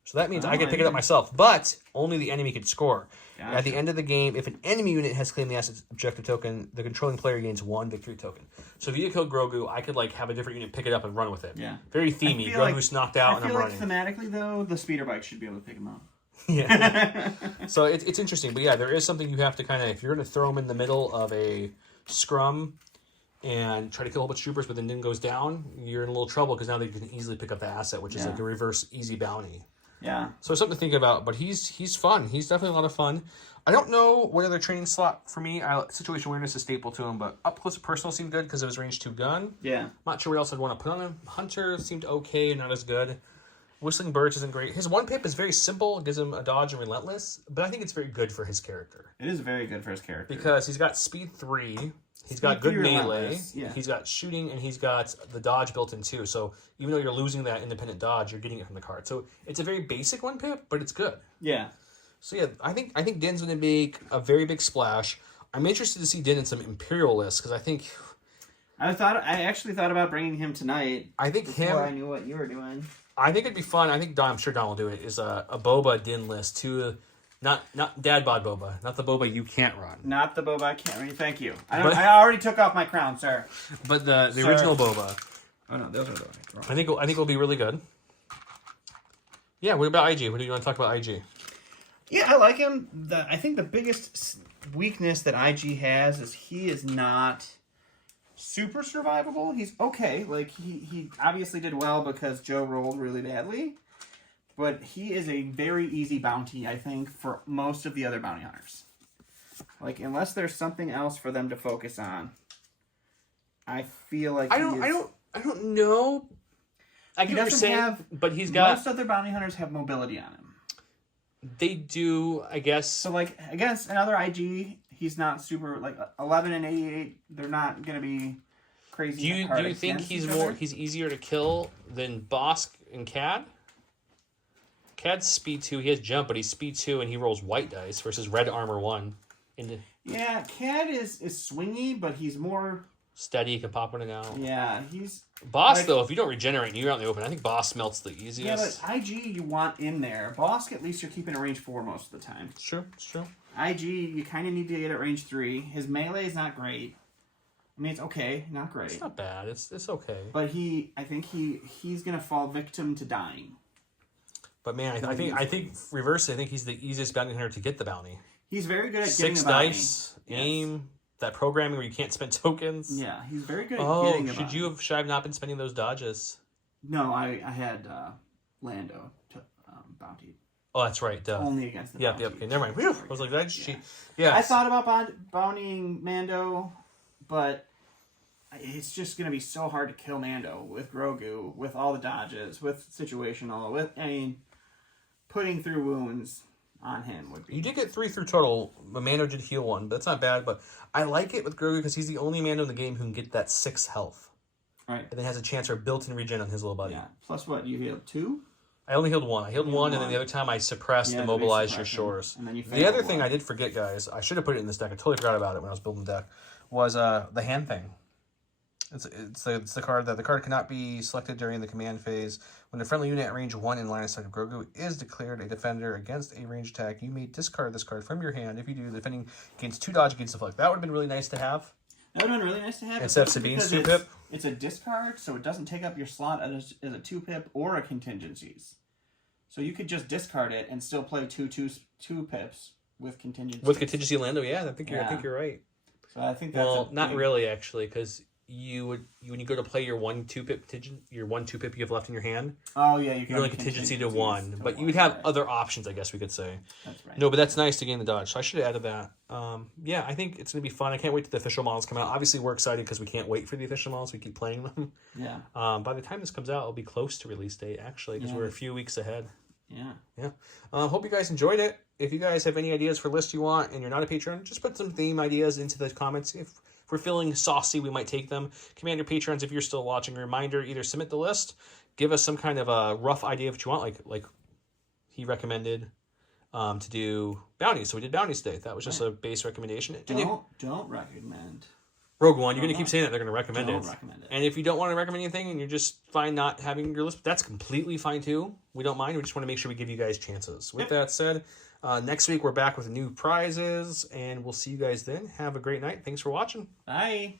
So that means I can pick it up myself, but only the enemy can score. Gotcha. At the end of the game, if an enemy unit has claimed the asset objective token, the controlling player gains 1 victory token. So if you kill Grogu, I could have a different unit pick it up and run with it. Yeah. Very themey. Grogu's knocked out and I'm running. Thematically, though, the speeder bike should be able to pick him up. Yeah. So it's interesting. But yeah, there is something you have to kind of, if you're going to throw him in the middle of a scrum and try to kill a whole bunch of troopers, but then Din goes down, you're in a little trouble because now they can easily pick up the asset, which is like a reverse easy bounty. Yeah. So it's something to think about, but he's fun. He's definitely a lot of fun. I don't know what other training slot for me. Situation awareness is staple to him, but up close and personal seemed good because it was range 2 gun. Yeah. Not sure what else I'd want to put on him. Hunter seemed okay, not as good. Whistling Birds isn't great. His 1-pip is very simple. It gives him a dodge and relentless, but I think it's very good for his character. It is very good for his character. Because he's got speed 3. He's got good melee. Yeah. He's got shooting, and he's got the dodge built in too. So even though you're losing that independent dodge, you're getting it from the card. So it's a very basic 1-pip, but it's good. Yeah. So yeah, I think Din's going to make a very big splash. I'm interested to see Din in some Imperial lists because I think I actually thought about bringing him tonight. I think before I knew what you were doing. I think it'd be fun. I think I'm sure Don will do it. Is a Boba Din list to, not Dad Bod Boba, not the Boba you can't run. Not the Boba I can't read. Thank you. I already took off my crown, sir. But the original Boba. Oh no, those are the right. I think it'll be really good. Yeah. What about IG? What do you want to talk about IG? Yeah, I like him. I think the biggest weakness that IG has is he is not super survivable. He's okay. Like he obviously did well because Joe rolled really badly, but he is a very easy bounty, I think, for most of the other bounty hunters. Like unless there's something else for them to focus on, I feel like I don't know. I get what you're saying, but he's got most other bounty hunters have mobility on him. They do, I guess. So like against another IG, he's not super like 11 and 88. They're not gonna be crazy. Do you think he's easier to kill than Bosk and Cad? Cad's speed 2. He has jump, but he's speed 2 and he rolls white dice versus red armor 1. Yeah, Cad is swingy, but he's more steady. He can pop in and out. Yeah, he's Boss though. If you don't regenerate and you're out in the open, I think Boss melts the easiest. Yeah, but IG you want in there. Bosk at least you're keeping a range 4 most of the time. It's true. It's true. IG you kind of need to get at range 3. His melee is not great. I mean, it's okay, not great. It's not bad. It's okay. But I think he's gonna fall victim to dying. But man, I think reverse. I think he's the easiest bounty hunter to get the bounty. He's very good at getting 6 a bounty. dice, aim, that programming where you can't spend tokens. Yeah, he's very good at getting a bounty. Should I have not been spending those dodges? No, I had Lando to bounty. Oh, that's right. Duh. Only against the bounty. Yep. Okay, never mind. Whew, I was like, that's cheap. Yeah. I thought about bountying Mando, but it's just going to be so hard to kill Mando with Grogu, with all the dodges, with situational, putting through wounds on him would be... You did get 3 through total. Mando did heal 1, but that's not bad. But I like it with Grogu because he's the only Mando in the game who can get that 6 health. Right. And then has a chance for built-in regen on his little buddy. Yeah. Plus what? You healed 2? I only healed 1. I healed 1, and then the other time I suppressed and immobilized your shores. And then you the other thing I did forget, guys, I should have put it in this deck. I totally forgot about it when I was building the deck. Was the hand thing. It's the card that the card cannot be selected during the command phase. When a friendly unit at range 1 in line of sight of Grogu is declared a defender against a range attack, you may discard this card from your hand. If you do, the defending gains 2 dodge against deflect. That would have been really nice to have. That would have been really nice to have. Instead of Sabine's 2-pip. It's a discard, so it doesn't take up your slot as a 2-pip or a contingencies. So you could just discard it and still play 2 pips with contingencies. With contingency Lando, yeah, I think you're right. So I think that's not really actually, because when you go to play your 1-2-pip you have left in your hand. Oh yeah, you can only contingency to 1, but you would have other options, I guess we could say. That's right. No, but that's nice to gain the dodge. So I should have added that. Yeah, I think it's gonna be fun. I can't wait till the official models come out. Obviously, we're excited because we can't wait for the official models. We keep playing them. Yeah. By the time this comes out, it'll be close to release date actually, because we're a few weeks ahead. Yeah. Hope you guys enjoyed it. If you guys have any ideas for lists you want and you're not a patron, just put some theme ideas into the comments. If we're feeling saucy, we might take them. Command your patrons if you're still watching. A reminder, either submit the list, give us some kind of a rough idea of what you want, like he recommended to do bounties. So we did bounties today. That was just a base recommendation. Don't recommend. Rogue One, you're going to keep saying that they're going to recommend Don't recommend it. And if you don't want to recommend anything and you're just fine not having your list, that's completely fine too. We don't mind. We just want to make sure we give you guys chances. With that said, next week we're back with new prizes, and we'll see you guys then. Have a great night. Thanks for watching. Bye.